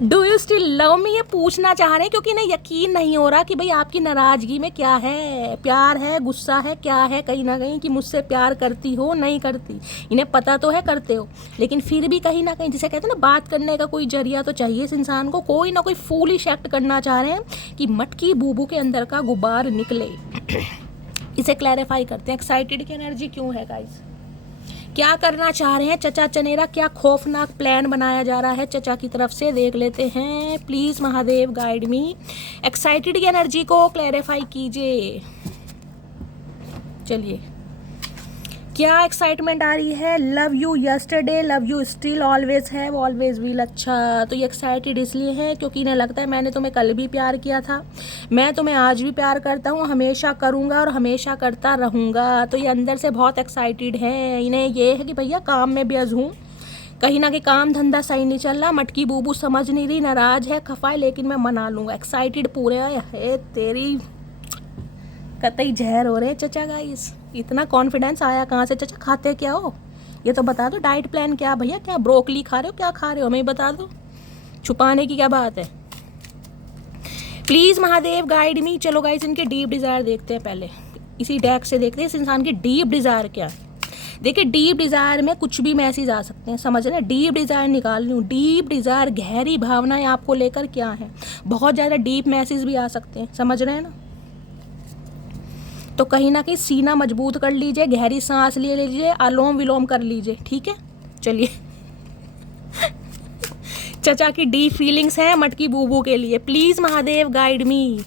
Do you still love me, ये पूछना चाह रहे हैं क्योंकि इन्हें यकीन नहीं हो रहा कि भाई आपकी नाराज़गी में क्या है, प्यार है, गुस्सा है, क्या है कहीं ना कहीं, कि मुझसे प्यार करती हो नहीं करती। इन्हें पता तो है करते हो, लेकिन फिर भी कहीं ना कहीं जिसे कहते हैं ना बात करने का कोई जरिया तो चाहिए इस इंसान को, कोई ना कोई फूलिश एक्ट करना चाह रहे हैं कि मटकी बूबू के अंदर का गुब्बार निकले। इसे क्लैरिफाई करते हैं, एक्साइटेड की एनर्जी क्यों है गाइस, क्या करना चाह रहे हैं चचा चनेरा, क्या खौफनाक प्लान बनाया जा रहा है चचा की तरफ से, देख लेते हैं। Please Mahadev guide me, excited की एनर्जी को क्लैरिफाई कीजिए। चलिए, क्या एक्साइटमेंट आ रही है, love you yesterday, love you still, always have, always will. अच्छा, तो ये एक्साइटेड इसलिए है क्योंकि इन्हें लगता है मैंने तुम्हें कल भी प्यार किया था, मैं तुम्हें आज भी प्यार करता हूँ, हमेशा करूँगा और हमेशा करता रहूँगा। तो ये अंदर से बहुत एक्साइटेड है। इन्हें ये है कि भैया काम में व्यस्त हूँ, कहीं ना कहीं काम धंधा सही नहीं चल रहा, मटकी बूबू समझ नहीं रही, नाराज़ है, खफा है, लेकिन मैं मना लूँगा। एक्साइटेड पूरे है तेरी कतई जहर हो रहे चचा गाइस। इतना कॉन्फिडेंस आया कहाँ से चचा, खाते क्या हो ये तो बता दो, डाइट प्लान क्या भैया, क्या ब्रोकली खा रहे हो, क्या खा रहे हो हमें बता दो, छुपाने की क्या बात है। प्लीज़ महादेव गाइड मी। चलो गाइस, इनके डीप डिज़ायर देखते हैं पहले, इसी डेक से देखते हैं इस इंसान की डीप डिज़ायर क्या है। देखिए, डीप डिज़ायर में कुछ भी मैसेज आ सकते हैं, समझ रहे हैं, डीप डिज़ायर निकाल रही हूँ, डीप डिज़ायर गहरी भावनाएं आपको लेकर क्या है, बहुत ज़्यादा डीप मैसेज भी आ सकते हैं, समझ रहे हैं ना। तो कहीं ना कहीं सीना मजबूत कर लीजिए, गहरी सांस ले लीजिए, अनुलोम विलोम कर लीजिए, ठीक है। चलिए चचा की डीप फीलिंग्स हैं मटकी बूबू के लिए। प्लीज़ महादेव गाइड मी।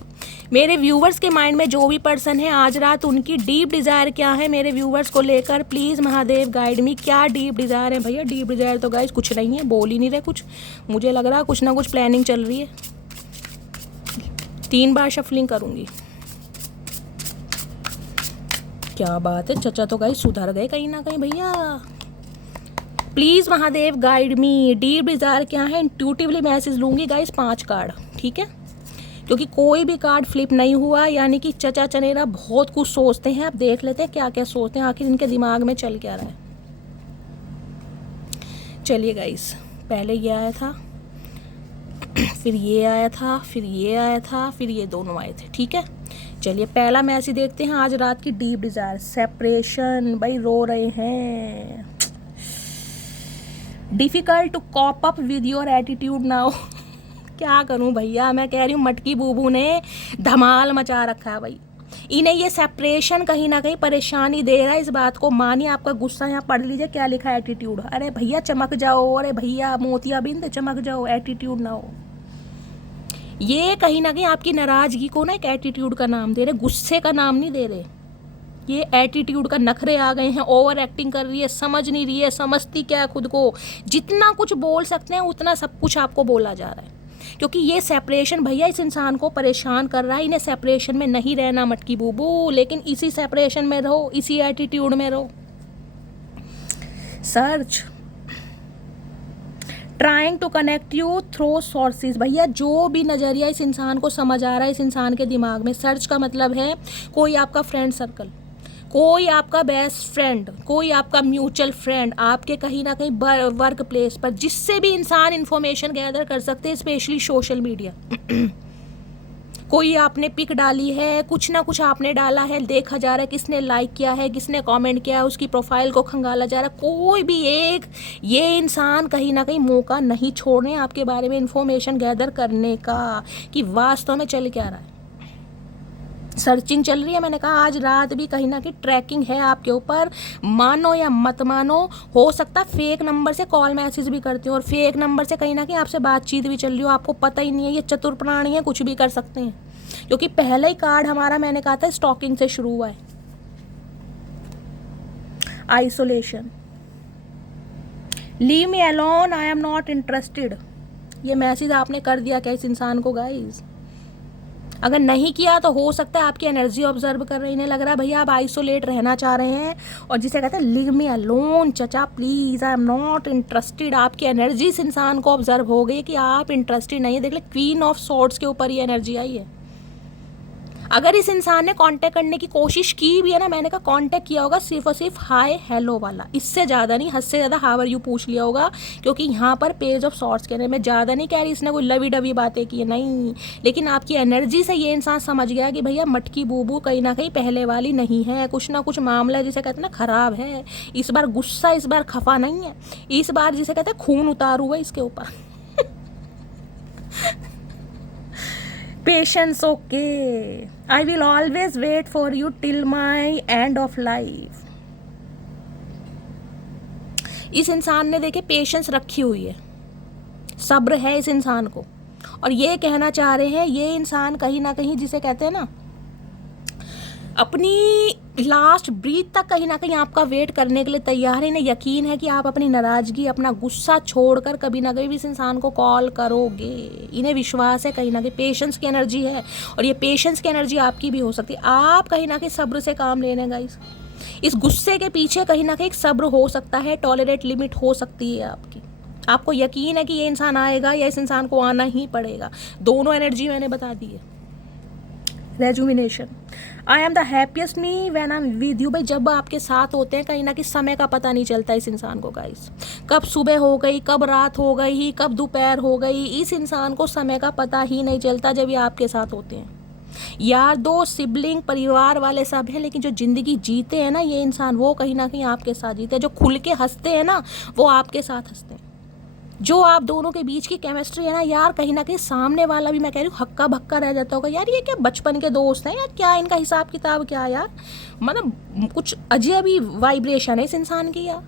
मेरे व्यूवर्स के माइंड में जो भी पर्सन है आज रात, उनकी डीप डिज़ायर क्या है मेरे व्यूवर्स को लेकर, प्लीज़ महादेव गाइड मी। क्या डीप डिज़ायर है भैया, डीप डिज़ायर तो गाइस कुछ नहीं है, बोल ही नहीं रहे कुछ, मुझे लग रहा कुछ ना कुछ प्लानिंग चल रही है। 3 बार शफलिंग करूँगी। क्या बात है, चचा तो गाइस सुधर गए कहीं ना कहीं भैया। Please Mahadev guide me, deep desire क्या है, इंट्यूटिवली मैसेज लूँगी गाइस 5 कार्ड, ठीक है, क्योंकि कोई भी कार्ड फ्लिप नहीं हुआ, यानी कि चचा चनेरा बहुत कुछ सोचते हैं। अब देख लेते हैं क्या क्या सोचते हैं, आखिर इनके दिमाग में चल क्या रहा है। चलिए गाइस, पहले ये आया था, फिर ये आया था, फिर ये आया था, फिर ये दोनों आए थे, ठीक है। चलिए पहला मैसेज देखते हैं आज रात की डीप डिज़ायर, सेपरेशन, भाई रो रहे हैं, difficult to cope up with your attitude now. क्या करूं भैया, मैं कह रही हूँ मटकी बूबू ने धमाल मचा रखा है भाई, इन्हें ये सेपरेशन कहीं ना कहीं परेशानी दे रहा है। इस बात को मानिए, आपका गुस्सा यहाँ पढ़ लीजिए क्या लिखा है, एटीट्यूड। अरे भैया चमक जाओ, अरे भैया मोतियाबिंद चमक जाओ, एटीट्यूड ना हो। ये कहीं ना कहीं आपकी नाराज़गी को ना एक एटीट्यूड का नाम दे रहे, गुस्से का नाम नहीं दे रहे। ये एटीट्यूड का नखरे आ गए हैं, ओवर एक्टिंग कर रही है, समझ नहीं रही है, समझती क्या है खुद को, जितना कुछ बोल सकते हैं उतना सब कुछ आपको बोला जा रहा है, क्योंकि ये सेपरेशन भैया इस इंसान को परेशान कर रहा है। इन्हें सेपरेशन में नहीं रहना मटकी बूबू, लेकिन इसी सेपरेशन में रहो, इसी एटीट्यूड में रहो। Search trying to connect you through sources, भैया जो भी नज़रिया इस इंसान को समझ आ रहा है इस इंसान के दिमाग में, सर्च का मतलब है कोई आपका फ्रेंड सर्कल, कोई आपका बेस्ट फ्रेंड, कोई आपका म्यूचुअल फ्रेंड, आपके कहीं ना कहीं वर्क प्लेस पर, जिससे भी इंसान इन्फॉर्मेशन गैदर कर सकते हैं, स्पेशली सोशल मीडिया। कोई आपने पिक डाली है, कुछ ना कुछ आपने डाला है, देखा जा रहा है किसने लाइक किया है, किसने कमेंट किया है, उसकी प्रोफाइल को खंगाला जा रहा है, कोई भी एक, ये इंसान कहीं ना कहीं मौका नहीं छोड़ रहे हैं आपके बारे में इन्फॉर्मेशन गैदर करने का, कि वास्तव में चल क्या रहा है। सर्चिंग चल रही है, मैंने कहा आज रात भी कहीं ना कहीं ट्रैकिंग है आपके ऊपर, मानो या मत मानो। हो सकता फेक नंबर से कॉल मैसेज भी करते हो, और फेक नंबर से कहीं ना कहीं आपसे बातचीत भी चल रही हो, आपको पता ही नहीं है। ये चतुर प्राणी है, कुछ भी कर सकते हैं, क्योंकि पहला ही कार्ड हमारा मैंने कहा था स्टॉकिंग से शुरू हुआ है। Isolation, leave me alone, I am not interested. ये मैसेज आपने कर दिया क्या इस इंसान को गाइज? अगर नहीं किया तो हो सकता है आपकी एनर्जी ऑब्जर्व कर रहे हैं, इन्हें लग रहा है भैया आप आइसोलेट रहना चाह रहे हैं, और जिसे कहते हैं लीव मी अलोन चचा please, I am not interested. आपकी एनर्जी इस इंसान को ऑब्जर्व हो गई कि आप इंटरेस्टेड नहीं है। देख ले, क्वीन ऑफ सॉर्ड्स के ऊपर ये एनर्जी आई है। अगर इस इंसान ने कांटेक्ट करने की कोशिश की भी है ना, मैंने कहा कांटेक्ट किया होगा सिर्फ और सिर्फ हाय हेलो वाला, इससे ज़्यादा नहीं, हद से ज़्यादा हाउ आर यू पूछ लिया होगा, क्योंकि यहाँ पर पेज ऑफ सॉर्ट्स के अंदर मैं ज़्यादा नहीं कह रही इसने कोई लवी डवी बातें की है, नहीं, लेकिन आपकी एनर्जी से ये इंसान समझ गया कि भैया मटकी बूबू कहीं ना कहीं पहले वाली नहीं है, कुछ ना कुछ मामला जिसे कहते हैं ना ख़राब है, इस बार गुस्सा, इस बार खफा नहीं है, इस बार जिसे कहते हैं खून उतार हुआ इसके ऊपर। Patience, okay, I will always wait for you till my end of life. इस इंसान ने देखे पेशेंस रखी हुई है, सब्र है इस इंसान को, और ये कहना चाह रहे हैं ये इंसान कहीं ना कहीं जिसे कहते हैं ना अपनी लास्ट ब्रीथ तक कहीं ना कहीं आपका वेट करने के लिए तैयार है। इन्हें यकीन है कि आप अपनी नाराज़गी, अपना गुस्सा छोड़कर कभी ना कभी भी इस इंसान को कॉल करोगे, इन्हें विश्वास है, कहीं ना कहीं पेशेंस की एनर्जी है, और ये पेशेंस की एनर्जी आपकी भी हो सकती है। आप कहीं ना कहीं सब्र से काम लेने गाइस, इस गुस्से के पीछे कहीं ना कहीं एक सब्र हो सकता है, टॉलरेट लिमिट हो सकती है आपकी, आपको यकीन है कि ये इंसान आएगा या इस इंसान को आना ही पड़ेगा। दोनों एनर्जी मैंने बता दी है। Rejuvenation, I am the happiest me when I am with you. भाई जब आपके साथ होते हैं कहीं ना कहीं समय का पता नहीं चलता इस इंसान को गाइस, कब सुबह हो गई, कब रात हो गई, कब दोपहर हो गई, इस इंसान को समय का पता ही नहीं चलता जब ये आपके साथ होते हैं। यार दोस्त, सिबलिंग, परिवार वाले सब हैं, लेकिन जो ज़िंदगी जीते हैं ना ये इंसान, वो कहीं ना कहीं आपके साथ जीते हैं। जो खुल के हंसते हैं ना वो आपके साथ हंसते हैं। जो आप दोनों के बीच की केमिस्ट्री है ना यार, कहीं ना कहीं सामने वाला भी, मैं कह रही हूँ, हक्का भक्का रह जाता होगा यार, ये क्या बचपन के दोस्त हैं यार, क्या इनका हिसाब किताब क्या यार, मतलब कुछ अजब ही वाइब्रेशन है इस इंसान की यार।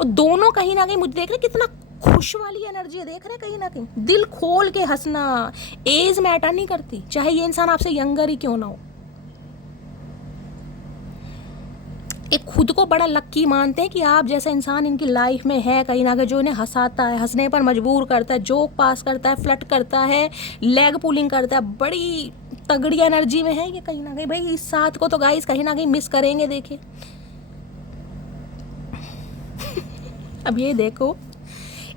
और दोनों कहीं ना कहीं मुझे देख रहे कितना खुश वाली एनर्जी है, देख रहे हैं कहीं ना कहीं दिल खोल के हंसना। एज मैटर नहीं करती, चाहे ये इंसान आपसे यंगर ही क्यों ना हो। एक खुद को बड़ा लक्की मानते हैं कि आप जैसा इंसान इनकी लाइफ में है, कहीं ना कहीं जो इन्हें हंसाता है, हंसने पर मजबूर करता है, जोक पास करता है, फ्लर्ट करता है, लेग पुलिंग करता है, बड़ी तगड़ी एनर्जी में है ये कहीं ना कहीं। भाई इस साथ को तो गाइस कहीं ना कहीं मिस करेंगे। देखिए अब ये देखो,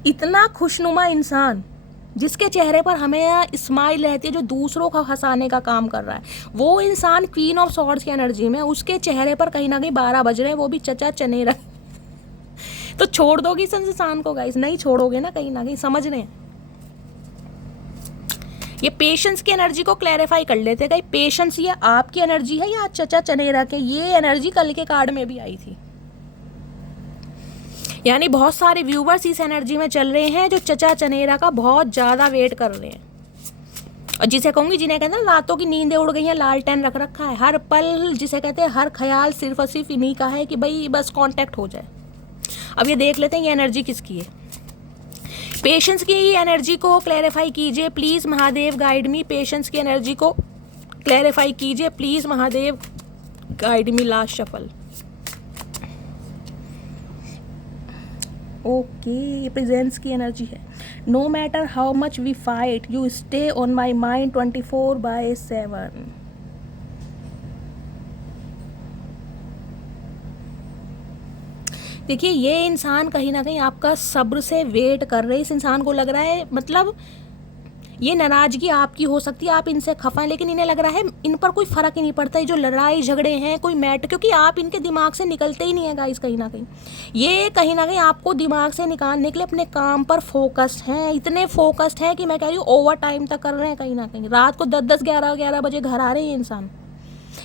इतना खुशनुमा इंसान जिसके चेहरे पर हमें स्माइल रहती है, जो दूसरों को हंसाने का काम कर रहा है, वो इंसान क्वीन ऑफ सॉर्ड्स की एनर्जी में, उसके चेहरे पर कहीं ना कहीं 12 बज रहे हैं, वो भी चचा चनेरा। तो छोड़ दोगी इस इंसान को गाइस? नहीं छोड़ोगे ना, कहीं ना कहीं समझ रहे हैं। ये पेशेंस की एनर्जी को क्लैरिफाई कर लेते हैं, पेशेंस ये आपकी एनर्जी है या चचा चनेरा के? ये एनर्जी कल के कार्ड में भी आई थी, यानी बहुत सारे व्यूवर्स इस एनर्जी में चल रहे हैं जो चचा चनेरा का बहुत ज़्यादा वेट कर रहे हैं, और जिसे कहूँगी जिन्हें कहते हैं रातों की नींदें उड़ गई हैं, लालटेन रख रखा है, हर पल जिसे कहते हैं हर ख्याल सिर्फ और सिर्फ इन्हीं का है कि भाई बस कांटेक्ट हो जाए। अब ये देख लेते हैं ये एनर्जी किसकी है। पेशेंस की एनर्जी को क्लैरिफाई कीजिए please Mahadev, guide me. Patience की एनर्जी को क्लैरिफाई कीजिए please Mahadev, guide me. Last shuffle, okay, presence की एनर्जी है। No matter how much we fight, you stay on my mind 24/7। देखिए ये इंसान कहीं ना कहीं आपका सब्र से वेट कर रहे हैं। इस इंसान को लग रहा है, मतलब ये नाराज़गी आपकी हो सकती है, आप इनसे खफा हैं, लेकिन इन्हें लग रहा है इन पर कोई फ़र्क ही नहीं पड़ता है, जो लड़ाई झगड़े हैं कोई मैटर, क्योंकि आप इनके दिमाग से निकलते ही नहीं है गाइस। कहीं ना कहीं ये कहीं ना कहीं आपको दिमाग से निकालने के लिए अपने काम पर फोकस्ड हैं, इतने फोकस्ड हैं कि मैं कह रही हूँ ओवर टाइम तक कर रहे हैं। कहीं ना कहीं रात को 10-10, 11-11 बजे घर आ रहे हैं इंसान,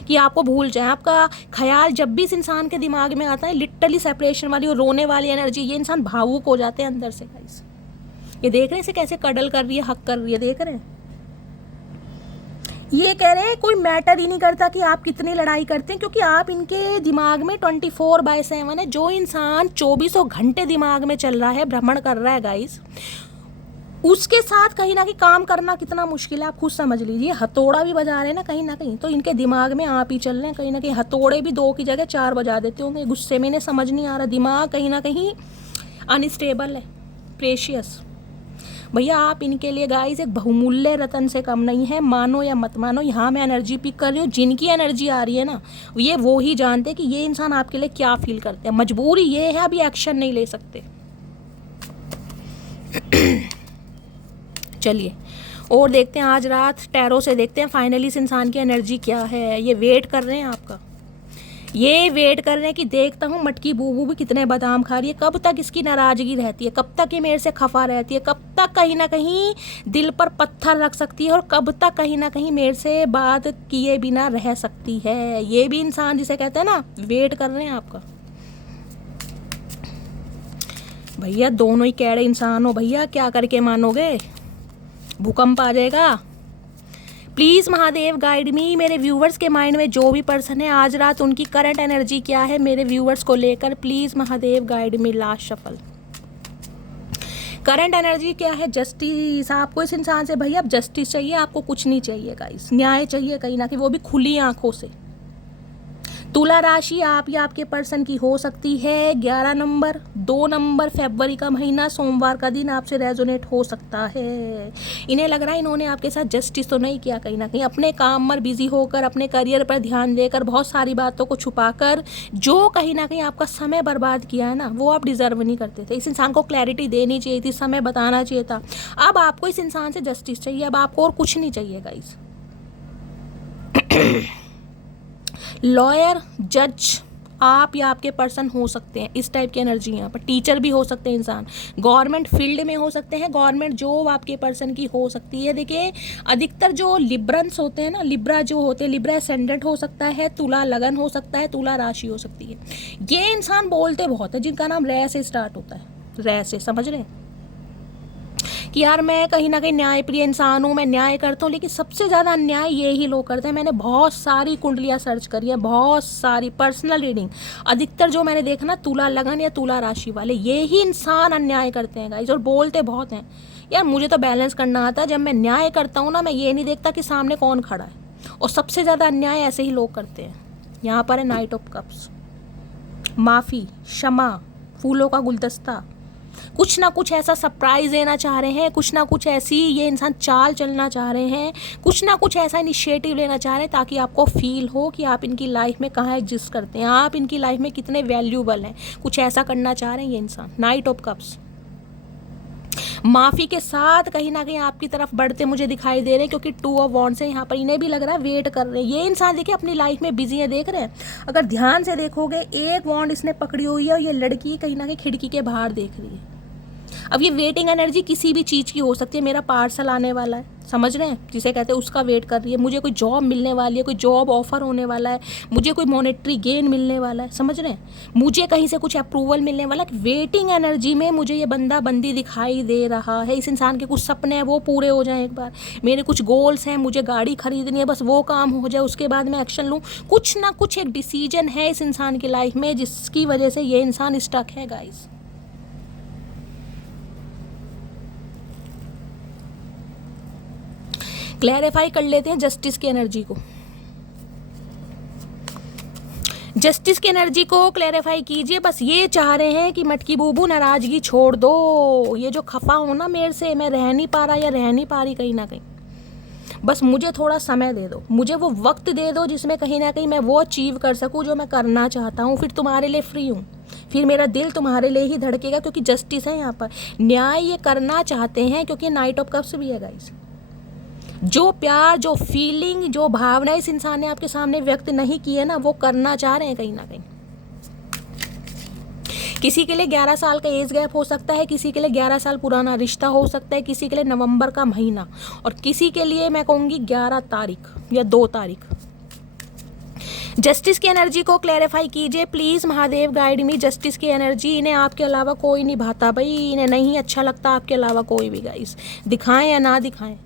कि आपको भूल जाए। आपका ख्याल जब भी इस इंसान के दिमाग में आता है, लिटरली सेपरेशन वाली और रोने वाली एनर्जी, ये इंसान भावुक हो जाते हैं अंदर से गाइस। ये देख रहे हैं इसे कैसे कडल कर रही है, हक कर रही है, देख रहे हैं। ये कह रहे हैं कोई मैटर ही नहीं करता कि आप कितनी लड़ाई करते हैं, क्योंकि आप इनके दिमाग में 24/7 है। जो इंसान 24 घंटे दिमाग में चल रहा है, भ्रमण कर रहा है गाइस, उसके साथ कहीं ना कहीं काम करना कितना मुश्किल है आप खुद समझ लीजिए। हथौड़ा भी बजा रहे हैं ना कहीं, तो इनके दिमाग में आप ही चल रहे हैं। कहीं ना कहीं हथौड़े भी 2 की जगह 4 बजा देते होंगे गुस्से में, इन्हें समझ नहीं आ रहा। दिमाग कहीं ना कहीं अनस्टेबल है, प्रेशियस। भैया आप इनके लिए गाइस एक बहुमूल्य रतन से कम नहीं है, मानो या मत मानो। यहाँ मैं एनर्जी पिक कर रही हूँ, जिनकी एनर्जी आ रही है ना, ये वो ही जानते कि ये इंसान आपके लिए क्या फील करते हैं। मजबूरी ये है अभी एक्शन नहीं ले सकते। चलिए और देखते हैं आज रात टैरो से, देखते हैं फाइनली इस इंसान की एनर्जी क्या है। ये वेट कर रहे हैं आपका, ये वेट कर रहे हैं कि देखता हूँ मटकी बूबू भी कितने बादाम खा रही है, कब तक इसकी नाराज़गी रहती है, कब तक ये मेरे से खफा रहती है, कब तक कहीं ना कहीं दिल पर पत्थर रख सकती है, और कब तक कहीं ना कहीं मेरे से बात किए बिना रह सकती है। ये भी इंसान जिसे कहते हैं ना, वेट कर रहे हैं आपका। भैया दोनों ही कैड़े इंसान हो भैया, क्या करके मानोगे, भूकंप आ जाएगा। प्लीज़ महादेव गाइड मी, मेरे व्यूवर्स के माइंड में जो भी पर्सन है आज रात उनकी करंट एनर्जी क्या है मेरे व्यूवर्स को लेकर, please Mahadev guide me. Last shuffle, current energy क्या है, जस्टिस। आपको इस इंसान से भैया अब जस्टिस चाहिए, आपको कुछ नहीं चाहिए गाइस, न्याय चाहिए कहीं ना कहीं, वो भी खुली आंखों से। तुला राशि आप या आपके पर्सन की हो सकती है 11 नंबर, 2 नंबर फरवरी का महीना, सोमवार का दिन आपसे रेजोनेट हो सकता है। इन्हें लग रहा है इन्होंने आपके साथ जस्टिस तो नहीं किया, कहीं ना कहीं अपने काम में बिजी होकर, अपने करियर पर ध्यान देकर, बहुत सारी बातों को छुपाकर जो कहीं ना कहीं आपका समय बर्बाद किया है ना, वो आप डिजर्व नहीं करते थे। इस इंसान को क्लैरिटी देनी चाहिए थी, समय बताना चाहिए था। अब आपको इस इंसान से जस्टिस चाहिए, अब आपको और कुछ नहीं चाहिए गाइस। लॉयर, जज आप या आपके पर्सन हो सकते हैं, इस टाइप की एनर्जी यहाँ पर। टीचर भी हो सकते हैं इंसान, गवर्नमेंट फील्ड में हो सकते हैं, गवर्नमेंट जॉब आपके पर्सन की हो सकती है। देखिए अधिकतर जो लिब्रंस होते हैं ना, लिब्रा जो होते हैं, लिब्रा एसेंडेंट हो सकता है, तुला लगन हो सकता है, तुला राशि हो सकती है। ये इंसान बोलते बहुत है जिनका नाम रै से स्टार्ट होता है, रै से, समझ रहे हैं कि यार मैं कहीं ना कहीं न्यायप्रिय इंसान हूँ, मैं न्याय करता हूँ, लेकिन सबसे ज़्यादा अन्याय ये ही लोग करते हैं। मैंने बहुत सारी कुंडलियाँ सर्च करी है, बहुत सारी पर्सनल रीडिंग, अधिकतर जो मैंने देखा ना तुला लगन या तुला राशि वाले, ये ही इंसान अन्याय करते हैं गाइस, और बोलते बहुत हैं। यार मुझे तो बैलेंस करना आता है, जब मैं न्याय करता हूँ ना, मैं ये नहीं देखता कि सामने कौन खड़ा है, और सबसे ज़्यादा अन्याय ऐसे ही लोग करते हैं। यहाँ पर है नाइट ऑफ कप्स, माफ़ी, क्षमा, फूलों का गुलदस्ता, कुछ ना कुछ ऐसा सरप्राइज देना चाह रहे हैं, कुछ ना कुछ ऐसी ये इंसान चाल चलना चाह रहे हैं, कुछ ना कुछ ऐसा इनिशिएटिव लेना चाह रहे हैं ताकि आपको फील हो कि आप इनकी लाइफ में कहाँ एग्जिस्ट करते हैं, आप इनकी लाइफ में कितने वैल्यूबल हैं। कुछ ऐसा करना चाह रहे हैं ये इंसान। नाइट ऑफ कप्स, माफ़ी के साथ कहीं ना कहीं आपकी तरफ बढ़ते मुझे दिखाई दे रहे हैं, क्योंकि 2 ऑफ वॉन्ड्स है यहाँ पर। इन्हें भी लग रहा है वेट कर रहे हैं ये इंसान। देखिए अपनी लाइफ में बिजी है, देख रहे हैं, अगर ध्यान से देखोगे एक वॉन्ड इसने पकड़ी हुई है, और ये लड़की कहीं ना कहीं खिड़की के बाहर देख रही है। अब ये वेटिंग एनर्जी किसी भी चीज़ की हो सकती है। मेरा पार्सल आने वाला है, समझ रहे हैं, जिसे कहते हैं, उसका वेट कर रही है। मुझे कोई जॉब मिलने वाली है, कोई जॉब ऑफर होने वाला है, मुझे कोई मॉनेटरी गेन मिलने वाला है, समझ रहे हैं, मुझे कहीं से कुछ अप्रूवल मिलने वाला है। वेटिंग एनर्जी में मुझे ये बंदा बंदी दिखाई दे रहा है। इस इंसान के कुछ सपने हैं वो पूरे हो जाएं एक बार, मेरे कुछ गोल्स हैं, मुझे गाड़ी खरीदनी है, बस वो काम हो जाए, उसके बाद मैं एक्शन लूँ। कुछ ना कुछ एक डिसीजन है इस इंसान की लाइफ में जिसकी वजह से ये इंसान स्टक है गाइस। क्लैरिफाई कर लेते हैं जस्टिस की एनर्जी को। जस्टिस की एनर्जी को क्लैरिफाई कीजिए। बस ये चाह रहे हैं कि मटकी बूबू नाराज़गी छोड़ दो, ये जो खफा हो ना मेरे से, मैं रह नहीं पा रहा या रह नहीं पा रही कहीं ना कहीं, बस मुझे थोड़ा समय दे दो, मुझे वो वक्त दे दो जिसमें कहीं ना कहीं मैं वो अचीव कर सकूं जो मैं करना चाहता हूं। फिर तुम्हारे लिए फ्री हूं, फिर मेरा दिल तुम्हारे लिए ही धड़केगा, क्योंकि जस्टिस है यहाँ पर। न्याय ये करना चाहते हैं, क्योंकि नाइट ऑफ कप्स भी है गाइस। जो प्यार, जो फीलिंग, जो भावना इस इंसान ने आपके सामने व्यक्त नहीं की है ना, वो करना चाह रहे हैं कहीं ना कहीं। किसी के लिए 11 साल का एज गैप हो सकता है, किसी के लिए 11 साल पुराना रिश्ता हो सकता है, किसी के लिए नवंबर का महीना, और किसी के लिए मैं कहूँगी 11 तारीख या 2 तारीख। जस्टिस की एनर्जी को क्लैरिफाई कीजिए please Mahadev guide me. Justice की एनर्जी, इन्हें आपके अलावा कोई नहीं भाता भाई, इन्हें नहीं अच्छा लगता आपके अलावा कोई भी गाइस, दिखाएं या ना दिखाएं।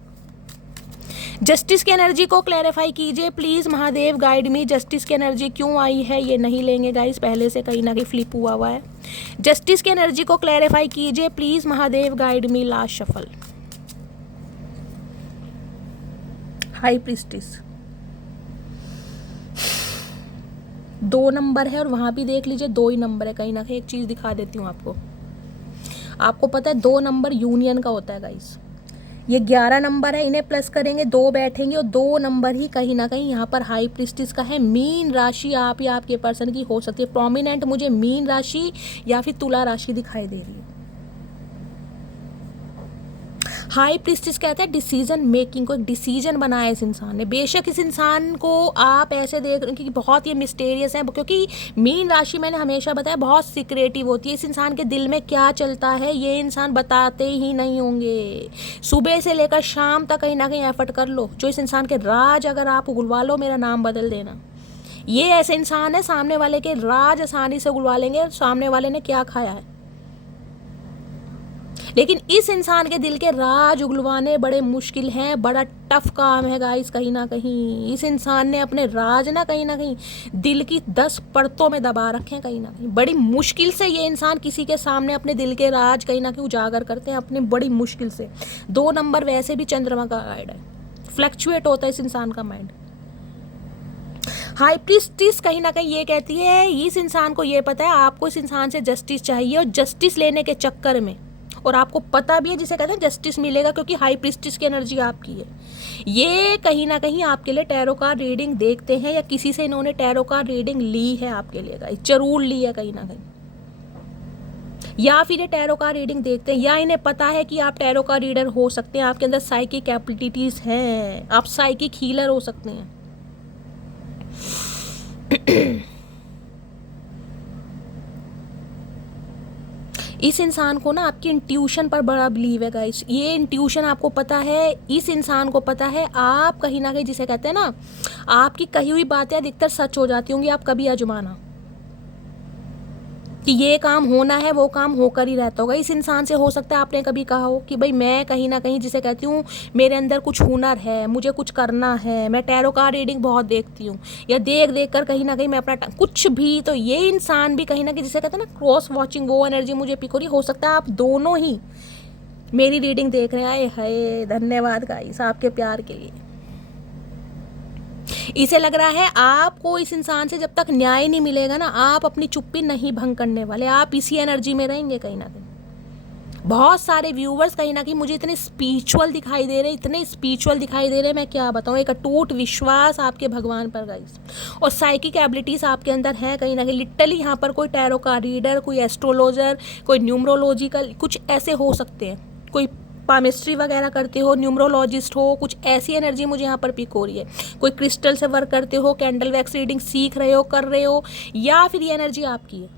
जस्टिस की एनर्जी को क्लैरिफाई कीजिए please Mahadev guide me. Justice की एनर्जी क्यों आई है ये नहीं लेंगे गाइस, पहले से कहीं ना कहीं फ्लिप हुआ है। जस्टिस की एनर्जी को क्लैरिफाई कीजिए please Mahadev guide me. Last shuffle, high priestess, 2 number है, और वहाँ भी देख लीजिए 2 ही नंबर है कहीं ना कहीं। एक चीज़ दिखा देती हूँ आपको पता है 2 नंबर यूनियन का होता है गाइस। ये 11 नंबर है, इन्हें प्लस करेंगे 2 बैठेंगे, और 2 नंबर ही कहीं ना कहीं यहाँ पर हाई प्रीस्टिस का है। मीन राशि आप या आपके पर्सन की हो सकती है। प्रोमिनेंट मुझे मीन राशि या फिर तुला राशि दिखाई दे रही है। हाई प्रीस्टिस कहते हैं डिसीजन मेकिंग को, एक डिसीजन बनाया इस इंसान ने। बेशक इस इंसान को आप ऐसे देख रहे हो कि बहुत ही मिस्टेरियस है, क्योंकि मीन राशि मैंने हमेशा बताया बहुत सीक्रेटिव होती है। इस इंसान के दिल में क्या चलता है ये इंसान बताते ही नहीं होंगे। सुबह से लेकर शाम तक कहीं ना कहीं एफर्ट कर लो, जो इस इंसान के राज अगर आप उगलवा लो, मेरा नाम बदल देना। ये ऐसे इंसान है, सामने वाले के राज आसानी से उगलवा लेंगे, सामने वाले ने क्या खाया है। लेकिन इस इंसान के दिल के राज उगलवाने बड़े मुश्किल हैं, बड़ा टफ काम है गाइस। कहीं ना कहीं इस इंसान ने अपने राज ना कहीं दिल की 10 परतों में दबा रखे हैं। कहीं ना कहीं बड़ी मुश्किल से ये इंसान किसी के सामने अपने दिल के राज कहीं ना कहीं उजागर करते हैं, अपनी बड़ी मुश्किल से। 2 नंबर वैसे भी चंद्रमा का गाइड है, फ्लक्चुएट होता है इस इंसान का माइंड। हाई प्रीस्टिस कहीं ना कहीं ये कहती है, इस इंसान को ये पता है आपको इस इंसान से जस्टिस चाहिए, और जस्टिस लेने के चक्कर में, और आपको पता भी है जिसे कहते हैं जस्टिस मिलेगा, क्योंकि हाई प्रीस्टिस की एनर्जी आपकी है। ये कहीं ना कहीं आपके लिए टैरो कार्ड रीडिंग देखते हैं, या किसी से इन्होंने टैरो कार्ड रीडिंग ली है आपके लिए गाइस, जरूर ली है कहीं ना कहीं। या फिर ये टैरो कार्ड रीडिंग देखते हैं, या इन्हें पता है कि आप टैरो कार्ड रीडर हो सकते हैं, आपके अंदर साइकिक एबिलिटीज हैं, आप साइकिक हीलर हो सकते हैं। इस इंसान को ना आपकी इंट्यूशन पर बड़ा बिलीव है गाइस। ये इंट्यूशन आपको पता है, इस इंसान को पता है आप कहीं ना कहीं जिसे कहते हैं ना, आपकी कही हुई बातें अधिकतर सच हो जाती होंगी। आप कभी आजमाना कि ये काम होना है, वो काम होकर ही रहता होगा। इस इंसान से हो सकता है आपने कभी कहा हो कि भाई मैं कहीं ना कहीं जिसे कहती हूँ मेरे अंदर कुछ हुनर है, मुझे कुछ करना है, मैं टैरो कार्ड रीडिंग बहुत देखती हूँ, या देख देख कर कहीं ना कहीं मैं अपना कुछ भी। तो ये इंसान भी कहीं ना कहीं जिसे कहते हैं ना क्रॉस वॉचिंग, वो एनर्जी मुझे पिक हो रही। हो सकता है आप दोनों ही मेरी रीडिंग देख रहे हैं। आए हाय, धन्यवाद गाइस आपके प्यार के लिए। इसे लग रहा है आपको इस इंसान से जब तक न्याय नहीं मिलेगा ना, आप अपनी चुप्पी नहीं भंग करने वाले, आप इसी एनर्जी में रहेंगे कहीं ना कहीं। बहुत सारे व्यूवर्स कहीं ना कहीं मुझे इतने स्पिरिचुअल दिखाई दे रहे, इतने स्पिरिचुअल दिखाई दे रहे, मैं क्या बताऊं। एक अटूट विश्वास आपके भगवान पर गाइस, और साइकिक एबिलिटीज आपके अंदर है कहीं ना कहीं। लिटरली यहाँ पर कोई टैरो का रीडर, कोई एस्ट्रोलॉजर, कोई न्यूमरोलॉजिकल कुछ ऐसे हो सकते हैं, कोई पामिस्ट्री वगैरह करते हो, न्यूमरोलॉजिस्ट हो, कुछ ऐसी एनर्जी मुझे यहाँ पर पिक हो रही है। कोई क्रिस्टल से वर्क करते हो, कैंडल वैक्स रीडिंग सीख रहे हो, कर रहे हो, या फिर ये एनर्जी आपकी है।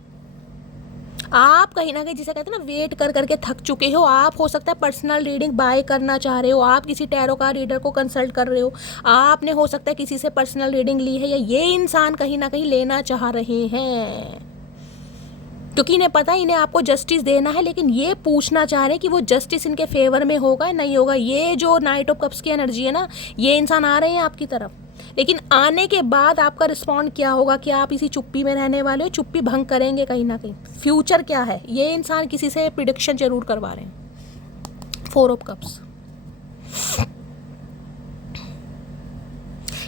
आप कहीं ना कहीं जिसे कहते हैं ना वेट कर करके थक चुके हो। आप हो सकता है पर्सनल रीडिंग बाय करना चाह रहे हो, आप किसी टैरो का रीडर को कंसल्ट कर रहे हो, आपने हो सकता है किसी से पर्सनल रीडिंग ली है, या ये इंसान कहीं ना कहीं लेना चाह रहे हैं, क्योंकि इन्हें पता है इन्हें आपको जस्टिस देना है। लेकिन ये पूछना चाह रहे हैं कि वो जस्टिस इनके फेवर में होगा या नहीं होगा। ये जो नाइट ऑफ कप्स की एनर्जी है ना, ये इंसान आ रहे हैं आपकी तरफ, लेकिन आने के बाद आपका रिस्पॉन्ड क्या होगा, कि आप इसी चुप्पी में रहने वाले हो, चुप्पी भंग करेंगे कहीं ना कहीं। फ्यूचर क्या है, ये इंसान किसी से प्रिडिक्शन जरूर करवा रहे हैं। 4 ऑफ कप्स,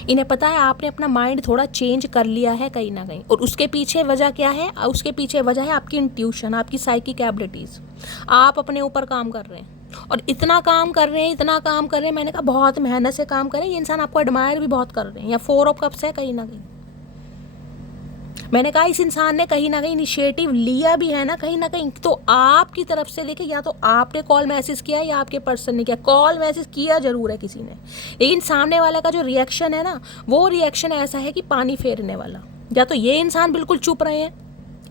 इन्हें पता है आपने अपना माइंड थोड़ा चेंज कर लिया है कहीं ना कहीं, और उसके पीछे वजह क्या है, उसके पीछे वजह है आपकी इंट्यूशन, आपकी साइकिक एबिलिटीज़। आप अपने ऊपर काम कर रहे हैं, और इतना काम कर रहे हैं, इतना काम कर रहे हैं, मैंने कहा बहुत मेहनत से काम करें। ये इंसान आपको एडमायर भी बहुत कर रहे हैं, या 4 ऑफ कप्स है कहीं ना कहीं। मैंने कहा इस इंसान ने कहीं ना कहीं इनिशिएटिव लिया भी है ना कहीं ना कहीं, तो आपकी तरफ से देखिए, या तो आपने कॉल मैसेज किया या आपके पर्सन ने किया। कॉल मैसेज किया जरूर है किसी ने, लेकिन सामने वाला का जो रिएक्शन है ना, वो रिएक्शन ऐसा है कि पानी फेरने वाला। या तो ये इंसान बिल्कुल चुप रहे हैं,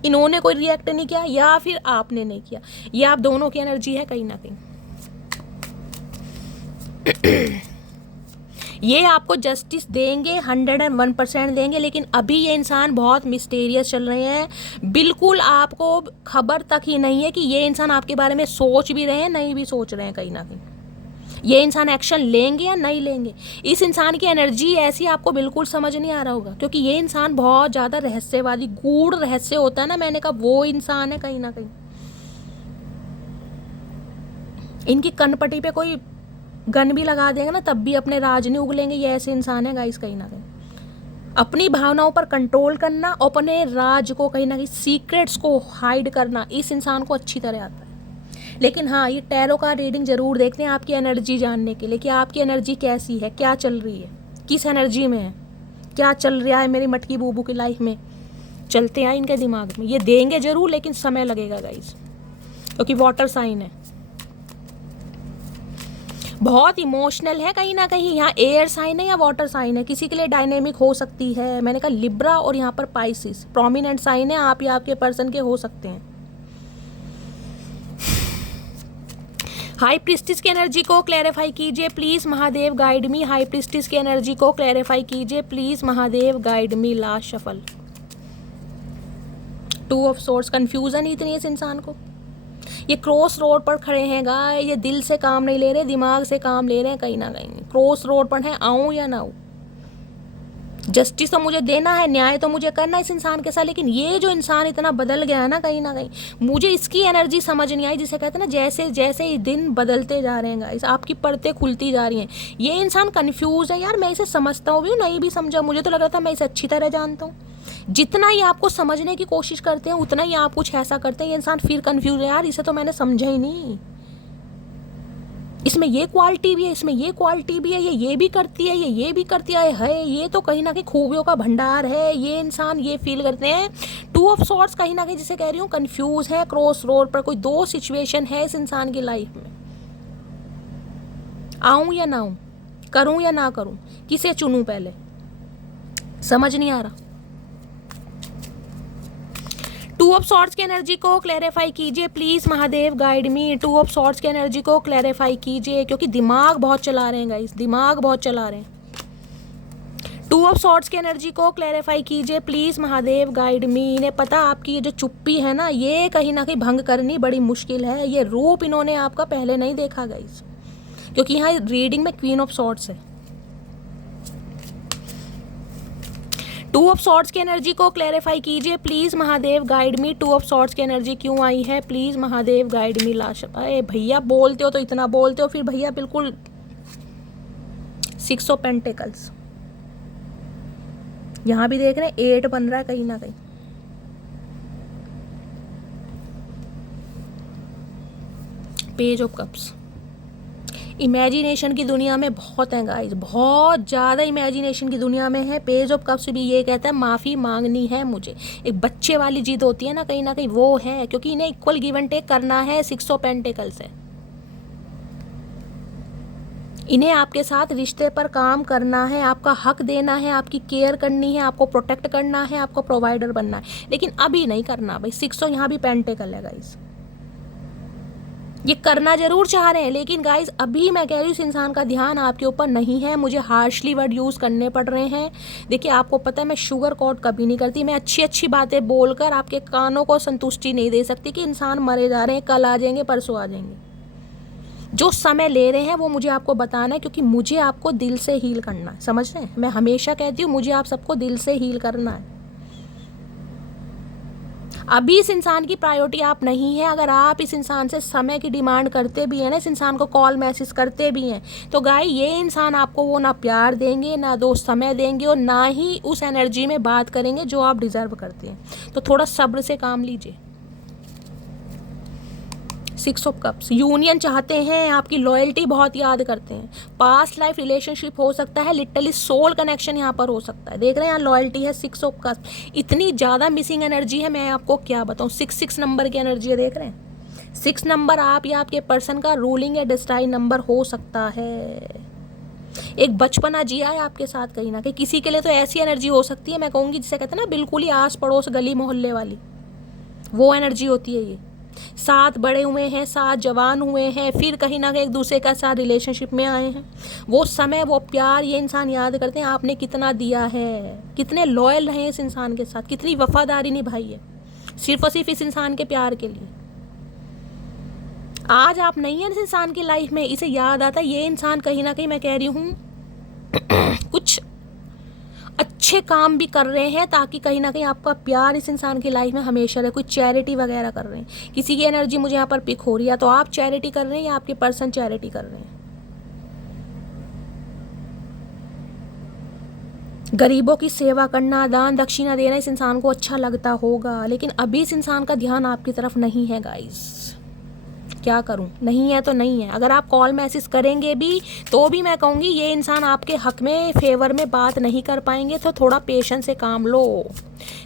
इन्होंने कोई रिएक्ट नहीं किया, या फिर आपने नहीं किया। ये आप दोनों की एनर्जी है कहीं ना कहीं। ये आपको जस्टिस देंगे, 101% देंगे, लेकिन अभी ये इंसान बहुत मिस्टीरियस चल रहे हैं। बिल्कुल आपको खबर तक ही नहीं है कि ये इंसान आपके बारे में सोच भी रहे हैं, नहीं भी सोच रहे हैं कहीं ना कहीं। ये इंसान एक्शन लेंगे या नहीं लेंगे, इस इंसान की एनर्जी ऐसी आपको बिल्कुल समझ नहीं आ रहा होगा, क्योंकि ये इंसान बहुत ज़्यादा रहस्यवादी, गूढ़ रहस्य होता है ना, मैंने कहा वो इंसान है कहीं ना कहीं। इनकी कनपट्टी पे कोई गन भी लगा देंगे ना, तब भी अपने राज नहीं उगलेंगे। ये ऐसे इंसान है गाइस कहीं ना कहीं। अपनी भावनाओं पर कंट्रोल करना, अपने राज को कहीं ना कहीं सीक्रेट्स को हाइड करना, इस इंसान को अच्छी तरह आता है। लेकिन हाँ, ये टैरो का रीडिंग जरूर देखते हैं आपकी एनर्जी जानने के लिए, कि आपकी एनर्जी कैसी है, क्या चल रही है, किस एनर्जी में है, क्या चल रहा है मेरी मटकी बूबू की लाइफ में। चलते हैं इनके दिमाग में, ये देंगे जरूर, लेकिन समय लगेगा गाइस, क्योंकि वाटर साइन है। बहुत इमोशनल है कहीं ना कहीं। यहाँ एयर साइन है या वाटर साइन है, किसी के लिए डायनेमिक हो सकती है। मैंने कहा लिब्रा और यहाँ पर पाइसिस प्रोमिनेंट साइन है, आप या आपके पर्सन के हो सकते हैं। हाई प्रिस्टिस की एनर्जी को क्लैरिफाई कीजिए please Mahadev, guide me. High priestess की एनर्जी को क्लैरिफाई कीजिए please Mahadev, guide me. Last shuffle, 2 of swords. Confusion इतनी है इस इंसान को, ये क्रॉस रोड पर खड़े हैं गाय, ये दिल से काम नहीं ले रहे, दिमाग से काम ले रहे हैं। कहीं ना कहीं क्रॉस रोड पर है, आऊं या ना आऊं। जस्टिस तो मुझे देना है, न्याय तो मुझे करना है इस इंसान के साथ, लेकिन ये जो इंसान इतना बदल गया है ना कहीं मुझे इसकी एनर्जी समझ नहीं आई। जिसे कहते हैं ना, जैसे जैसे ये दिन बदलते जा रहे हैं गाइस, आपकी परतें खुलती जा रही हैं। ये इंसान कंफ्यूज है यार, मैं इसे समझता हूँ भी नहीं भी समझा, मुझे तो लग रहा था मैं इसे अच्छी तरह जानता हूँ। जितना ही आपको समझने की कोशिश करते हैं उतना ही आप कुछ ऐसा करते हैं, ये इंसान फिर कंफ्यूज है यार, इसे तो मैंने समझा ही नहीं, इसमें ये क्वालिटी भी है, इसमें ये क्वालिटी भी है, ये भी करती है, ये भी करती है, ये तो कहीं ना कहीं खूबियों का भंडार है। ये इंसान ये फील करते हैं। 2 ऑफ सॉर्ड्स कहीं ना कहीं जिसे कह रही हूँ कंफ्यूज है, क्रॉस रोड पर कोई 2 सिचुएशन है इस इंसान की लाइफ में। आऊं या ना आऊं, करूं या ना करूं, किसे चुनूं पहले, समझ नहीं आ रहा। 2 ऑफ सॉर्ड्स की एनर्जी को क्लैरिफाई कीजिए please Mahadev, guide me. 2 of swords की एनर्जी को क्लैरिफाई कीजिए, क्योंकि दिमाग बहुत चला रहे हैं गाइस, दिमाग बहुत चला रहे हैं। 2 ऑफ सॉर्ड्स की एनर्जी को क्लैरिफाई कीजिए प्लीज महादेव, गाइड मी। इन्हें पता आपकी ये जो चुप्पी है ना, ये कहीं ना कहीं भंग करनी बड़ी मुश्किल है। ये रूप इन्होंने आपका पहले नहीं देखा गाइस, क्योंकि यहाँ रीडिंग में क्वीन ऑफ सॉर्ड्स है। 2 ऑफ सॉर्ड्स की एनर्जी को क्लैरिफाई कीजिए please Mahadev, guide me. 2 of swords की एनर्जी क्यों आई है please Mahadev, guide me. Last, अरे भैया बोलते हो तो इतना बोलते हो, फिर भैया बिल्कुल 6 ऑफ पेंटिकल्स यहां भी देख रहे हैं, 8 बन रहा है कहीं ना कहीं। पेज ऑफ कप्स, इमेजिनेशन की दुनिया में बहुत है गाइस, बहुत ज़्यादा इमेजिनेशन की दुनिया में है। पेज ऑफ कप्स भी ये कहता है माफ़ी मांगनी है मुझे, एक बच्चे वाली जिद होती है ना कहीं ना कहीं, वो है, क्योंकि इन्हें इक्वल गिव एंड टेक करना है। 6 ऑफ पेंटिकल्स है, इन्हें आपके साथ रिश्ते पर काम करना है, आपका हक देना है, आपकी केयर करनी है, आपको प्रोटेक्ट करना है, आपको प्रोवाइडर बनना है, लेकिन अभी नहीं करना भाई। 6 यहाँ भी पेंटिकल है गाइस, ये करना जरूर चाह रहे हैं, लेकिन गाइज अभी मैं कह रही हूँ इस इंसान का ध्यान आपके ऊपर नहीं है। मुझे हार्शली वर्ड यूज़ करने पड़ रहे हैं। देखिए आपको पता है मैं शुगर कोट कभी नहीं करती, मैं अच्छी अच्छी बातें बोलकर आपके कानों को संतुष्टि नहीं दे सकती कि इंसान मरे जा रहे हैं, कल आ जाएंगे, परसों आ जाएंगे। जो समय ले रहे हैं वो मुझे आपको बताना है, क्योंकि मुझे आपको दिल से हील करना है, समझ रहे हैं। मैं हमेशा कहती हूँ मुझे आप सबको दिल से हील करना है। अभी इस इंसान की प्रायोरिटी आप नहीं है। अगर आप इस इंसान से समय की डिमांड करते भी हैं ना, इस इंसान को कॉल मैसेज करते भी हैं, तो गाय ये इंसान आपको वो ना प्यार देंगे, ना दोस्त समय देंगे, और ना ही उस एनर्जी में बात करेंगे जो आप डिजर्व करते हैं। तो थोड़ा सब्र से काम लीजिए। 6 ऑफ कप्स, यूनियन चाहते हैं, आपकी लॉयल्टी बहुत याद करते हैं, पास्ट लाइफ रिलेशनशिप हो सकता है, लिटरली सोल कनेक्शन यहाँ पर हो सकता है। देख रहे हैं यहाँ लॉयल्टी है। 6 ऑफ कप्स इतनी ज़्यादा मिसिंग एनर्जी है, मैं आपको क्या बताऊँ। 6 नंबर की एनर्जी है, देख रहे हैं। 6 नंबर आप या आपके पर्सन का रूलिंग या डिस्टाइन नंबर हो सकता है। एक बचपना जिया है आपके साथ कहीं ना कहीं। किसी के लिए तो ऐसी एनर्जी हो सकती है, मैं कहूँगी जिसे कहते हैं ना बिल्कुल ही आस पड़ोस गली मोहल्ले वाली, वो एनर्जी होती है। ये साथ बड़े हुए हैं, साथ जवान हुए हैं, फिर कहीं ना कहीं एक दूसरे का साथ रिलेशनशिप में आए हैं। वो समय, वो प्यार ये इंसान याद करते हैं, आपने कितना दिया है, कितने लॉयल रहे इस इंसान के साथ, कितनी वफादारी निभाई है सिर्फ और सिर्फ इस इंसान के प्यार के लिए। आज आप नहीं है इस इंसान की लाइफ में, इसे याद आता है ये इंसान कहीं ना कहीं, मैं कह रही हूँ कुछ अच्छे काम भी कर रहे हैं ताकि कहीं ना कहीं आपका प्यार इस इंसान की लाइफ में हमेशा रहे। कोई चैरिटी वगैरह कर रहे हैं, किसी की एनर्जी मुझे यहाँ पर पिक हो रही है, तो आप चैरिटी कर रहे हैं या आपके पर्सन चैरिटी कर रहे हैं। गरीबों की सेवा करना, दान दक्षिणा देना इस इंसान को अच्छा लगता होगा, लेकिन अभी इस इंसान का ध्यान आपकी तरफ नहीं है गाइस। क्या करूं? नहीं है तो नहीं है। अगर आप कॉल मैसेज करेंगे भी तो भी मैं कहूँगी ये इंसान आपके हक में फेवर में बात नहीं कर पाएंगे, तो थोड़ा पेशेंस से काम लो।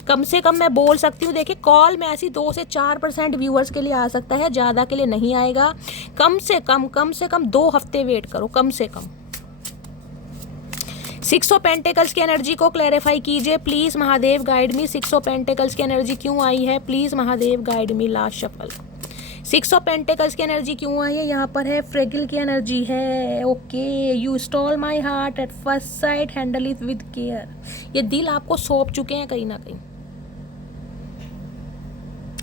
कम से कम मैं बोल सकती हूँ, देखिए कॉल मैसेज 2 से 4% व्यूअर्स के लिए आ सकता है, ज़्यादा के लिए नहीं आएगा। कम से कम 2 हफ्ते वेट करो, कम से कम। 6 ऑफ पेंटिकल्स की एनर्जी को क्लैरिफाई कीजिए please Mahadev, guide me. 6 of pentacles की एनर्जी क्यों आई है please Mahadev, guide me. Last shuffle. 6 of pentacles की एनर्जी क्यों आई है? यहाँ पर है फ्रेगिल की एनर्जी है। Okay, you stall my heart at first sight, handle it with care. ये दिल आपको सौंप चुके हैं कहीं ना कहीं,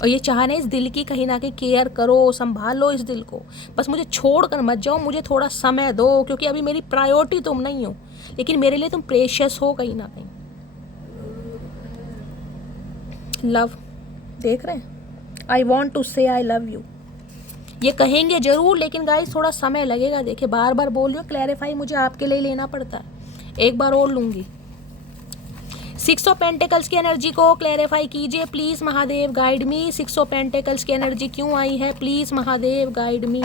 और ये चाह रहे हैं इस दिल की कहीं ना कहीं केयर करो, संभालो इस दिल को। बस मुझे छोड़ कर मत जाओ, मुझे थोड़ा समय दो, क्योंकि अभी मेरी प्रायोरिटी तुम नहीं हो, लेकिन मेरे लिए तुम प्रेशियस हो कहीं ना कहीं। लव देख रहे हैं, आई वॉन्ट टू से आई लव यू, ये कहेंगे जरूर, लेकिन गाइस थोड़ा समय लगेगा। देखिए बार बार बोल रही हूँ, क्लैरिफाई मुझे आपके लिए लेना पड़ता है, एक बार और लूंगी। 6 ऑफ पेंटिकल्स की एनर्जी को क्लैरिफाई कीजिए please Mahadev, guide me. 6 of pentacles की एनर्जी क्यों आई है please Mahadev, guide me.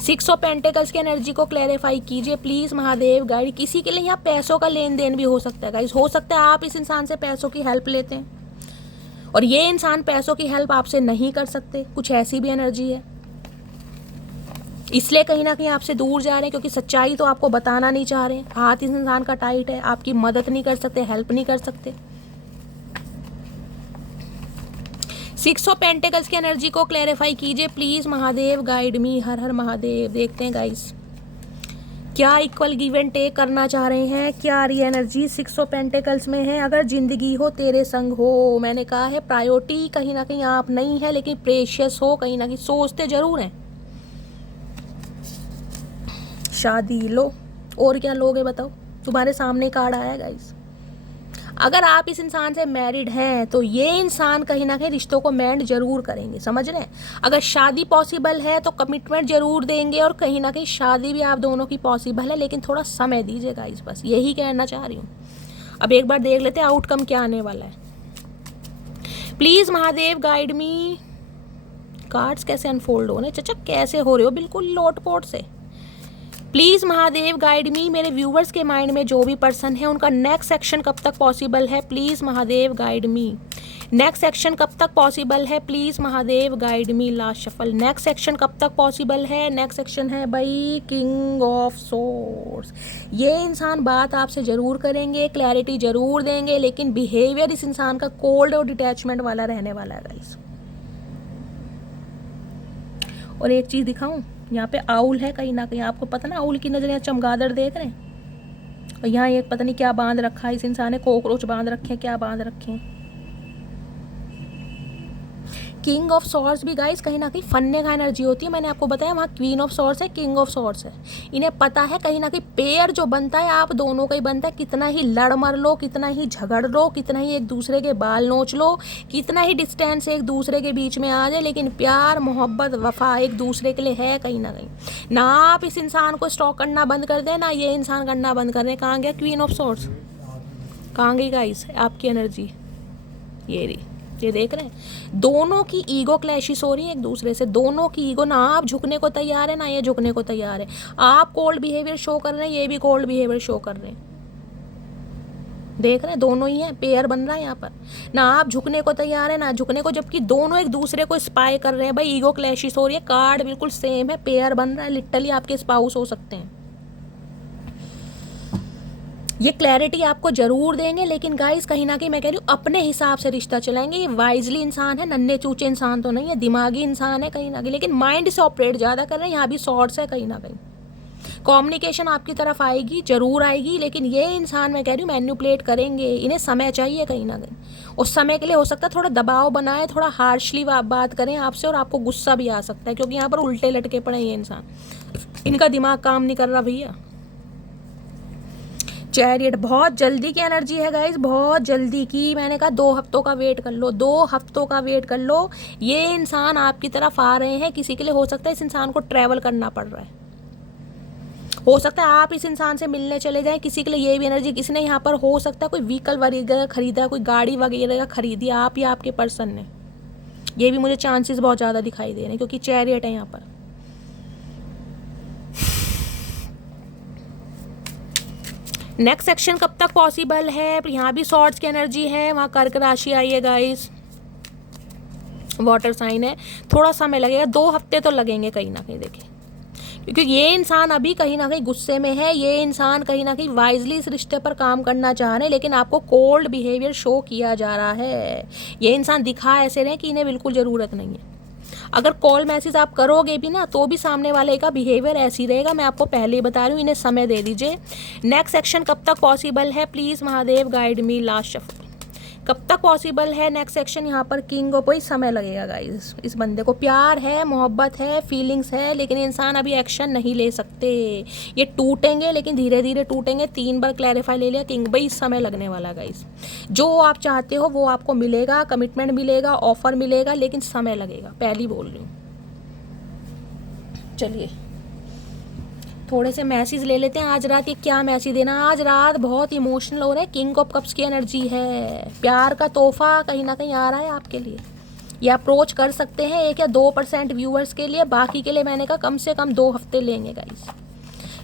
6 of pentacles की एनर्जी को क्लैरिफाई कीजिए प्लीज महादेव, गाइड। किसी के लिए यहाँ पैसों का लेन देन भी हो सकता है गाइस, हो सकता है आप इस इंसान से पैसों की हेल्प लेते हैं और ये इंसान पैसों की हेल्प आपसे नहीं कर सकते, कुछ ऐसी भी एनर्जी है। इसलिए कहीं ना कहीं आपसे दूर जा रहे हैं, क्योंकि सच्चाई तो आपको बताना नहीं चाह रहे। हाथ इस इंसान का टाइट है, आपकी मदद नहीं कर सकते, हेल्प नहीं कर सकते। 6 ऑफ पेंटिकल्स की एनर्जी को क्लैरिफाई कीजिए प्लीज महादेव, गाइड मी। हर हर महादेव। देखते हैं गाइस क्या इक्वल गिव एंड टेक करना चाह रहे हैं, क्या रही एनर्जी 6 ऑफ पेंटिकल्स में है। अगर जिंदगी हो तेरे संग हो, मैंने कहा है प्रायोरिटी कहीं ना कहीं आप नहीं है, लेकिन प्रेशियस हो कहीं ना कहीं, सोचते जरूर हैं। शादी लो, और क्या लोगे बताओ, तुम्हारे सामने कार्ड आया गाइस। अगर आप इस इंसान से मैरिड हैं तो ये इंसान कहीं ना कहीं रिश्तों को मेंड जरूर करेंगे, समझ रहे हैं। अगर शादी पॉसिबल है तो कमिटमेंट जरूर देंगे, और कहीं ना कहीं शादी भी आप दोनों की पॉसिबल है, लेकिन थोड़ा समय दीजिए गाइस, बस यही कहना चाह रही हूँ। अब एक बार देख लेते हैं आउटकम क्या आने वाला है। Please Mahadev, guide me. Cards कैसे अनफोल्ड हो रहे, चचा कैसे हो रहे हो, बिल्कुल लोटपोट से। प्लीज़ महादेव, गाइड मी। मेरे व्यूवर्स के माइंड में जो भी पर्सन है उनका नेक्स्ट एक्शन कब तक पॉसिबल है, please Mahadev, guide me. Next action कब तक पॉसिबल है, please Mahadev, guide me. Last shuffle. Next action कब तक पॉसिबल है, नेक्स्ट एक्शन है भाई किंग ऑफ सोर्ड्स। ये इंसान बात आपसे ज़रूर करेंगे, क्लैरिटी ज़रूर देंगे, लेकिन बिहेवियर इस इंसान का कोल्ड और डिटैचमेंट वाला रहने वाला है गाइस। और एक चीज़ दिखाऊं, यहाँ पे आउल है कहीं ना कहीं, आपको पता ना आउल की नजर, यहाँ चमगादड़ देख रहे हैं, और यहाँ एक पता नहीं क्या बांध रखा है इस इंसान ने, कॉकरोच बांध रखे हैं, क्या बांध रखे हैं। किंग ऑफ सॉर्ड्स भी गाइस कहीं ना कहीं फन्ने का एनर्जी होती है, मैंने आपको बताया वहाँ क्वीन ऑफ सॉर्ड्स है, किंग ऑफ सॉर्ड्स है। इन्हें पता है कहीं ना कहीं पेयर जो बनता है आप दोनों का ही बनता है, कितना ही लड़ मर लो, कितना ही झगड़ लो, कितना ही एक दूसरे के बाल नोच लो, कितना ही डिस्टेंस एक दूसरे के बीच में आ जाए, लेकिन प्यार मोहब्बत वफा एक दूसरे के लिए है कहीं ना कहीं। ना आप इस इंसान को स्टॉक करना बंद कर दें, ना ये इंसान करना बंद कर दें। कहाँ गया क्वीन ऑफ सॉर्ड्स, कहाँ गई गाइस आपकी एनर्जी, ये रही। ये देख रहे हैं दोनों की ईगो क्लैशिस हो रही है एक दूसरे से, दोनों की ईगो, ना आप झुकने को तैयार है ना ये झुकने को तैयार है। आप कोल्ड बिहेवियर शो कर रहे हैं, ये भी कोल्ड बिहेवियर शो कर रहे हैं। देख रहे हैं दोनों ही है, पेयर बन रहा है यहाँ पर। ना आप झुकने को तैयार है ना झुकने को, जबकि दोनों एक दूसरे को स्पाई कर रहे हैं। भाई ईगो क्लैशिस हो रही है, कार्ड बिल्कुल सेम है, पेयर बन रहा है, लिटरली आपके स्पाउस हो सकते हैं। ये क्लैरिटी आपको जरूर देंगे, लेकिन गाइस कहीं ना कहीं मैं कह रही हूँ अपने हिसाब से रिश्ता चलाएंगे। ये वाइजली इंसान है, नन्हे चूचे इंसान तो नहीं है, दिमागी इंसान है कहीं ना कहीं, लेकिन माइंड से ऑपरेट ज़्यादा कर रहे हैं। यहाँ भी सॉर्ट्स है कहीं ना कहीं, कम्युनिकेशन आपकी तरफ आएगी, जरूर आएगी, लेकिन ये इंसान मैं कह रही हूँ मैन्युपुलेट करेंगे। इन्हें समय चाहिए कहीं ना कहीं, उस समय के लिए हो सकता है थोड़ा दबाव बनाए, थोड़ा हार्शली बात करें आपसे, और आपको गुस्सा भी आ सकता है, क्योंकि यहाँ पर उल्टे लटके पड़े ये इंसान, इनका दिमाग काम नहीं कर रहा भैया। चैरियट बहुत जल्दी की एनर्जी है गाइस, बहुत जल्दी की। मैंने कहा 2 हफ्तों का वेट कर लो, 2 हफ्तों का वेट कर लो। ये इंसान आपकी तरफ आ रहे हैं, किसी के लिए हो सकता है इस इंसान को ट्रैवल करना पड़ रहा है, हो सकता है आप इस इंसान से मिलने चले जाएं, किसी के लिए ये भी एनर्जी। किसी ने यहाँ पर हो सकता है कोई व्हीकल वगैरह खरीदा, कोई गाड़ी वगैरह खरीदी, आप या आपके पर्सन ने, ये भी मुझे चांसेस बहुत ज़्यादा दिखाई दे रहे हैं क्योंकि चैरियट है यहाँ पर। नेक्स्ट सेक्शन कब तक पॉसिबल है? यहाँ भी सॉर्ड्स की एनर्जी है, वहाँ कर्क राशि आई है गाइस, वाटर साइन है, थोड़ा समय लगेगा, 2 हफ्ते तो लगेंगे कहीं ना कहीं। देखिए क्योंकि ये इंसान अभी कहीं ना कहीं गुस्से में है, ये इंसान कहीं ना कहीं वाइजली इस रिश्ते पर काम करना चाह रहे हैं, लेकिन आपको कोल्ड बिहेवियर शो किया जा रहा है। ये इंसान दिखा ऐसे रहे कि इन्हें बिल्कुल ज़रूरत नहीं है। अगर कॉल मैसेज आप करोगे भी ना तो भी सामने वाले का बिहेवियर ऐसी रहेगा, मैं आपको पहले ही बता रही हूँ। इन्हें समय दे दीजिए। नेक्स्ट सेक्शन कब तक पॉसिबल है? Please Mahadev guide me. Last shuffle कब तक पॉसिबल है नेक्स्ट सेक्शन? यहाँ पर किंग को कोई समय लगेगा गाइस। इस बंदे को प्यार है, मोहब्बत है, फीलिंग्स है, लेकिन इंसान अभी एक्शन नहीं ले सकते। ये टूटेंगे लेकिन धीरे धीरे टूटेंगे। 3 बार क्लैरिफाई ले लिया किंग भाई, समय लगने वाला गाइस। जो आप चाहते हो वो आपको मिलेगा, कमिटमेंट मिलेगा, ऑफर मिलेगा, लेकिन समय लगेगा, पहली बोल रही हूँ। चलिए थोड़े से मैसेज ले लेते हैं। आज रात ये क्या मैसेज देना? आज रात बहुत इमोशनल हो रहा है। किंग ऑफ कप्स की एनर्जी है, प्यार का तोहफा कहीं ना कहीं आ रहा है आपके लिए। ये अप्रोच कर सकते हैं 1 या 2% व्यूअर्स के लिए, बाकी के लिए मैंने कहा कम से कम 2 हफ्ते लेंगे गाइस,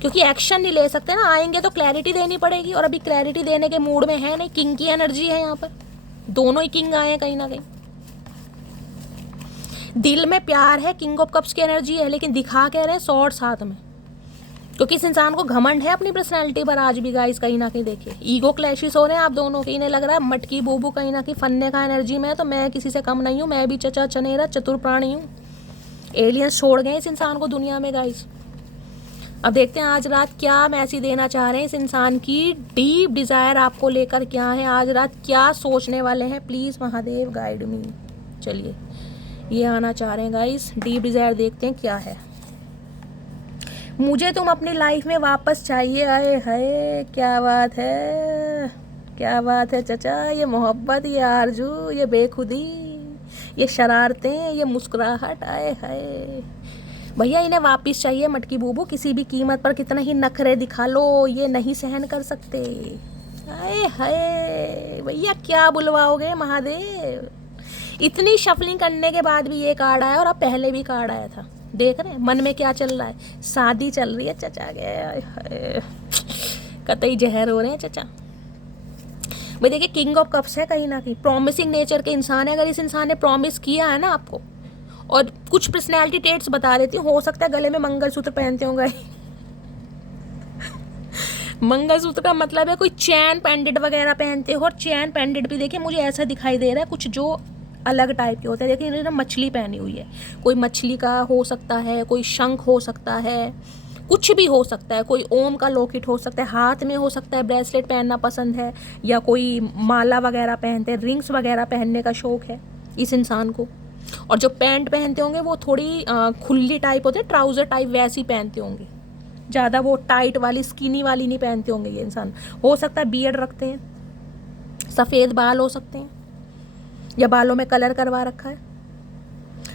क्योंकि एक्शन नहीं ले सकते ना। आएंगे तो क्लैरिटी देनी पड़ेगी और अभी क्लैरिटी देने के मूड में है नहीं। किंग की एनर्जी है यहाँ पर, दोनों ही किंग आए हैं कहीं ना कहीं। दिल में प्यार है, किंग ऑफ कप्स की एनर्जी है, लेकिन दिखा कह रहे हैं सॉर्ड्स हाथ में, क्योंकि इस इंसान को घमंड है अपनी पर्सनैलिटी पर आज भी गाइस। कहीं ना कहीं देखिए ईगो क्लैशेस हो रहे हैं आप दोनों के। इन्हें लग रहा है मटकी बूबू कहीं ना कहीं फन्ने का एनर्जी में है, तो मैं किसी से कम नहीं हूँ, मैं भी चचा चनेरा चतुर प्राणी हूँ। एलियंस छोड़ गए इस इंसान को दुनिया में गाइस। अब देखते हैं आज रात क्या मैसेज देना चाह रहे हैं इस इंसान की डीप डिज़ायर आपको लेकर क्या है, आज रात क्या सोचने वाले हैं। प्लीज़ महादेव गाइड मी। चलिए ये आना चाह रहे हैं गाइस, डीप डिज़ायर देखते हैं क्या है। मुझे तुम अपनी लाइफ में वापस चाहिए। आए हाय क्या बात है, क्या बात है चचा। ये मोहब्बत, ये आरजू, ये बेखुदी, ये शरारतें, ये मुस्कुराहट, आए हाय भैया इन्हें वापस चाहिए मटकी बूबू, किसी भी कीमत पर। कितना ही नखरे दिखा लो ये नहीं सहन कर सकते। आए हाय भैया क्या बुलवाओगे महादेव। इतनी शफलिंग करने के बाद भी ये कार्ड आया और अब पहले भी कार्ड आया था। देख रहे हैं मन में क्या चल रहा है, शादी चल रही है चचा के। कतई जहर हो रहे हैं चचा भाई। देखिए किंग ऑफ कप्स है कहीं ना कहीं, प्रॉमिसिंग नेचर के इंसान है। अगर इस इंसान ने प्रॉमिस किया है ना आपको, और कुछ पर्सनैलिटी ट्रेट्स बता देती हूँ, हो सकता है गले में मंगलसूत्र पहनते होंगे। मंगलसूत्र का मतलब है कोई चैन पेंडेंट वगैरह पहनते हो, और चैन पेंडेंट भी देखिए मुझे ऐसा दिखाई दे रहा है कुछ जो अलग टाइप के होते हैं। देखिए इन्होंने मछली पहनी हुई है, कोई मछली का हो सकता है, कोई शंख हो सकता है, कुछ भी हो सकता है, कोई ओम का लॉकेट हो सकता है, हाथ में हो सकता है ब्रेसलेट पहनना पसंद है, या कोई माला वगैरह पहनते हैं, रिंग्स वगैरह पहनने का शौक है इस इंसान को। और जो पैंट पहनते होंगे वो थोड़ी खुली टाइप होते हैं, ट्राउज़र टाइप वैसी पहनते होंगे, ज़्यादा वो टाइट वाली स्किनी वाली नहीं पहनते होंगे ये इंसान। हो सकता है बियर्ड रखते हैं, सफ़ेद बाल हो सकते हैं, या बालों में कलर करवा रखा है।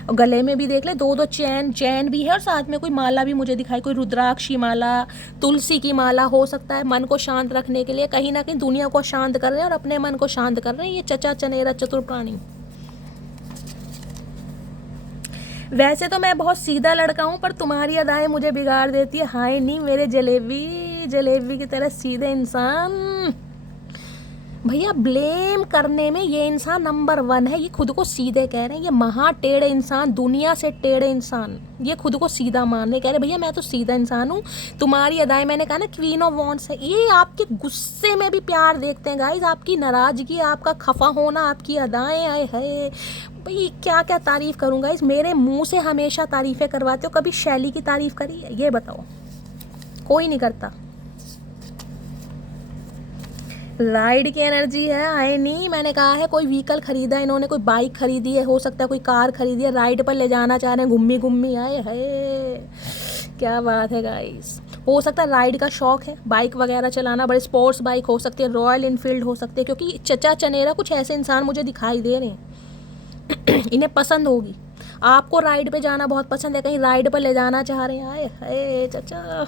और गले में भी देख ले 2 चैन भी है, और साथ में कोई माला भी मुझे दिखाई, कोई रुद्राक्षी माला, तुलसी की माला हो सकता है। मन को शांत रखने के लिए कहीं ना कहीं दुनिया को शांत कर रहे हैं और अपने मन को शांत कर रहे हैं ये चचा चनेरा चतुर प्राणी। वैसे तो मैं बहुत सीधा लड़का हूँ, पर तुम्हारी अदाएं मुझे बिगाड़ देती है। हाय नहीं मेरे जलेबी की तरह सीधे इंसान। भैया ब्लेम करने में ये इंसान नंबर 1 है। ये खुद को सीधे कह रहे हैं, ये महा टेढ़े इंसान, दुनिया से टेढ़े इंसान, ये खुद को सीधा मानने कह रहे भैया मैं तो सीधा इंसान हूँ। तुम्हारी अदाएं, मैंने कहा ना क्वीन ऑफ वॉन्ड्स है। ये आपके गुस्से में भी प्यार देखते हैं गाइज, आपकी नाराजगी, आपका खफा होना, आपकी अदाएं। आए है भाई क्या क्या तारीफ़ करूँगा। इस मेरे मुँह से हमेशा तारीफ़ें करवाते हो, कभी शैली की तारीफ़ करी है ये बताओ? कोई नहीं करता। राइड की एनर्जी है। आए नहीं मैंने कहा है कोई व्हीकल खरीदा है इन्होंने, कोई बाइक खरीदी है, हो सकता है कोई कार खरीदी है, राइड पर ले जाना चाह रहे हैं घुम्मी। आए है क्या बात है गाइस। हो सकता है राइड का शौक है, बाइक वगैरह चलाना, बड़े स्पोर्ट्स बाइक हो सकती है, रॉयल इनफील्ड हो सकती है, क्योंकि चचा चनेरा कुछ ऐसे इंसान मुझे दिखाई दे रहे हैं। इन्हें पसंद होगी, आपको राइड पे जाना बहुत पसंद है, कहीं राइड पर ले जाना चाह रहे हैं। आए हाय चचा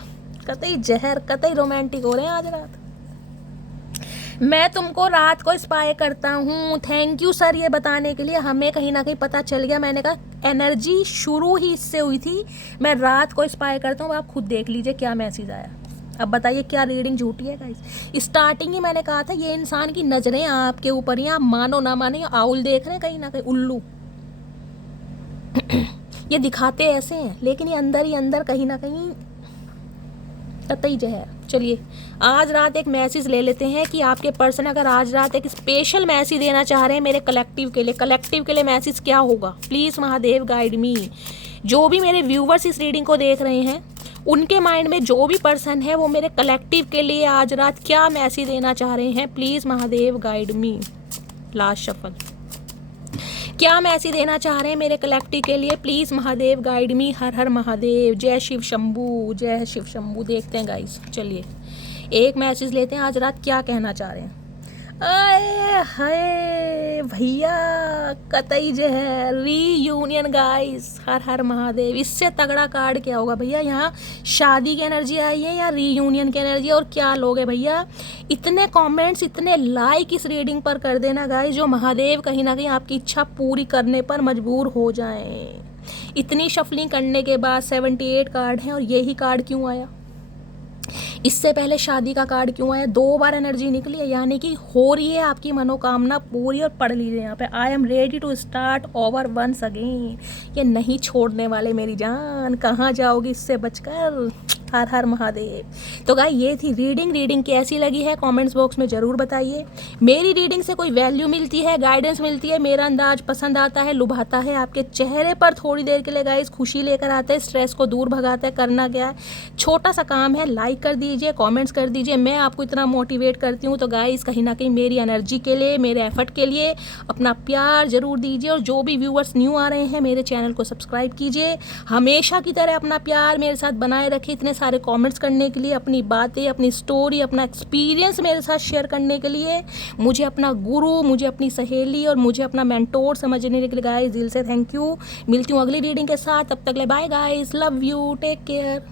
कतई जहर, कतई रोमांटिक हो रहे हैं आज रात। मैं तुमको रात को स्पाई करता हूँ। थैंक यू सर ये बताने के लिए, हमें कहीं ना कहीं पता चल गया। मैंने कहा एनर्जी शुरू ही इससे हुई थी। मैं रात को स्पाई करता हूँ, आप खुद देख लीजिए क्या मैसेज आया। अब बताइए क्या रीडिंग झूठी है गाइस। स्टार्टिंग ही मैंने कहा था ये इंसान की नजरें आपके ऊपर ही, आप मानो ना माने आउल देख रहे हैं कहीं ना कहीं, उल्लू। ये दिखाते ऐसे हैं लेकिन ये अंदर ही अंदर कहीं ना कहीं कतई जहर। चलिए आज रात एक मैसेज ले लेते हैं कि आपके पर्सन अगर आज रात एक स्पेशल मैसेज देना चाह रहे हैं मेरे कलेक्टिव के लिए मैसेज क्या होगा। प्लीज़ महादेव गाइड मी। जो भी मेरे व्यूवर्स इस रीडिंग को देख रहे हैं उनके माइंड में जो भी पर्सन है वो मेरे कलेक्टिव के लिए आज रात क्या मैसेज देना चाह रहे हैं। Please Mahadev guide me. Last shuffle, क्या मैसेज देना चाह रहे हैं मेरे कलेक्टिव के लिए। Please Mahadev guide me. हर हर महादेव, जय शिव शंभू, जय शिव शंभू। देखते हैं गाइस, चलिए एक मैसेज लेते हैं आज रात क्या कहना चाह रहे हैं। आए हाय भैया, कतई जो है रीयूनियन गाइस। हर हर महादेव। इससे तगड़ा कार्ड क्या होगा भैया। यहाँ शादी की एनर्जी आई है या रीयूनियन की एनर्जी, और क्या लोगे भैया। इतने कमेंट्स, इतने लाइक इस रीडिंग पर कर देना गाइस जो महादेव कहीं ना कहीं आपकी इच्छा पूरी करने पर मजबूर हो जाएं। इतनी शफलिंग करने के बाद 78 कार्ड हैं और यही कार्ड क्यों आया। इससे पहले शादी का कार्ड क्यों आया। 2 बार एनर्जी निकली है, यानी कि हो रही है आपकी मनोकामना पूरी। और पढ़ लीजिए यहाँ पे, I am ready to start over once again. ये नहीं छोड़ने वाले मेरी जान, कहाँ जाओगी इससे बचकर। हर हर महादेव। तो गाइस ये थी रीडिंग कैसी लगी है कमेंट्स बॉक्स में ज़रूर बताइए। मेरी रीडिंग से कोई वैल्यू मिलती है, गाइडेंस मिलती है, मेरा अंदाज पसंद आता है, लुभाता है, आपके चेहरे पर थोड़ी देर के लिए गाइस खुशी लेकर आता है, स्ट्रेस को दूर भगाता है। करना क्या है, छोटा सा काम है, लाइक कर दीजिए, कमेंट्स कर दीजिए। मैं आपको इतना मोटिवेट करती हूँ। तो गाइस कहीं ना कहीं मेरी एनर्जी के लिए, मेरे एफर्ट के लिए अपना प्यार ज़रूर दीजिए। और जो भी व्यूअर्स न्यू आ रहे हैं मेरे चैनल को सब्सक्राइब कीजिए। हमेशा की तरह अपना प्यार मेरे साथ बनाए रखिए। इतने सारे कमेंट्स करने के लिए, अपनी बातें, अपनी स्टोरी, अपना एक्सपीरियंस मेरे साथ शेयर करने के लिए, मुझे अपना गुरु, मुझे अपनी सहेली और मुझे अपना मेंटोर समझने के लिए गाइस दिल से थैंक यू। मिलती हूँ अगली रीडिंग के साथ, तब तक ले bye guys, love you, take care.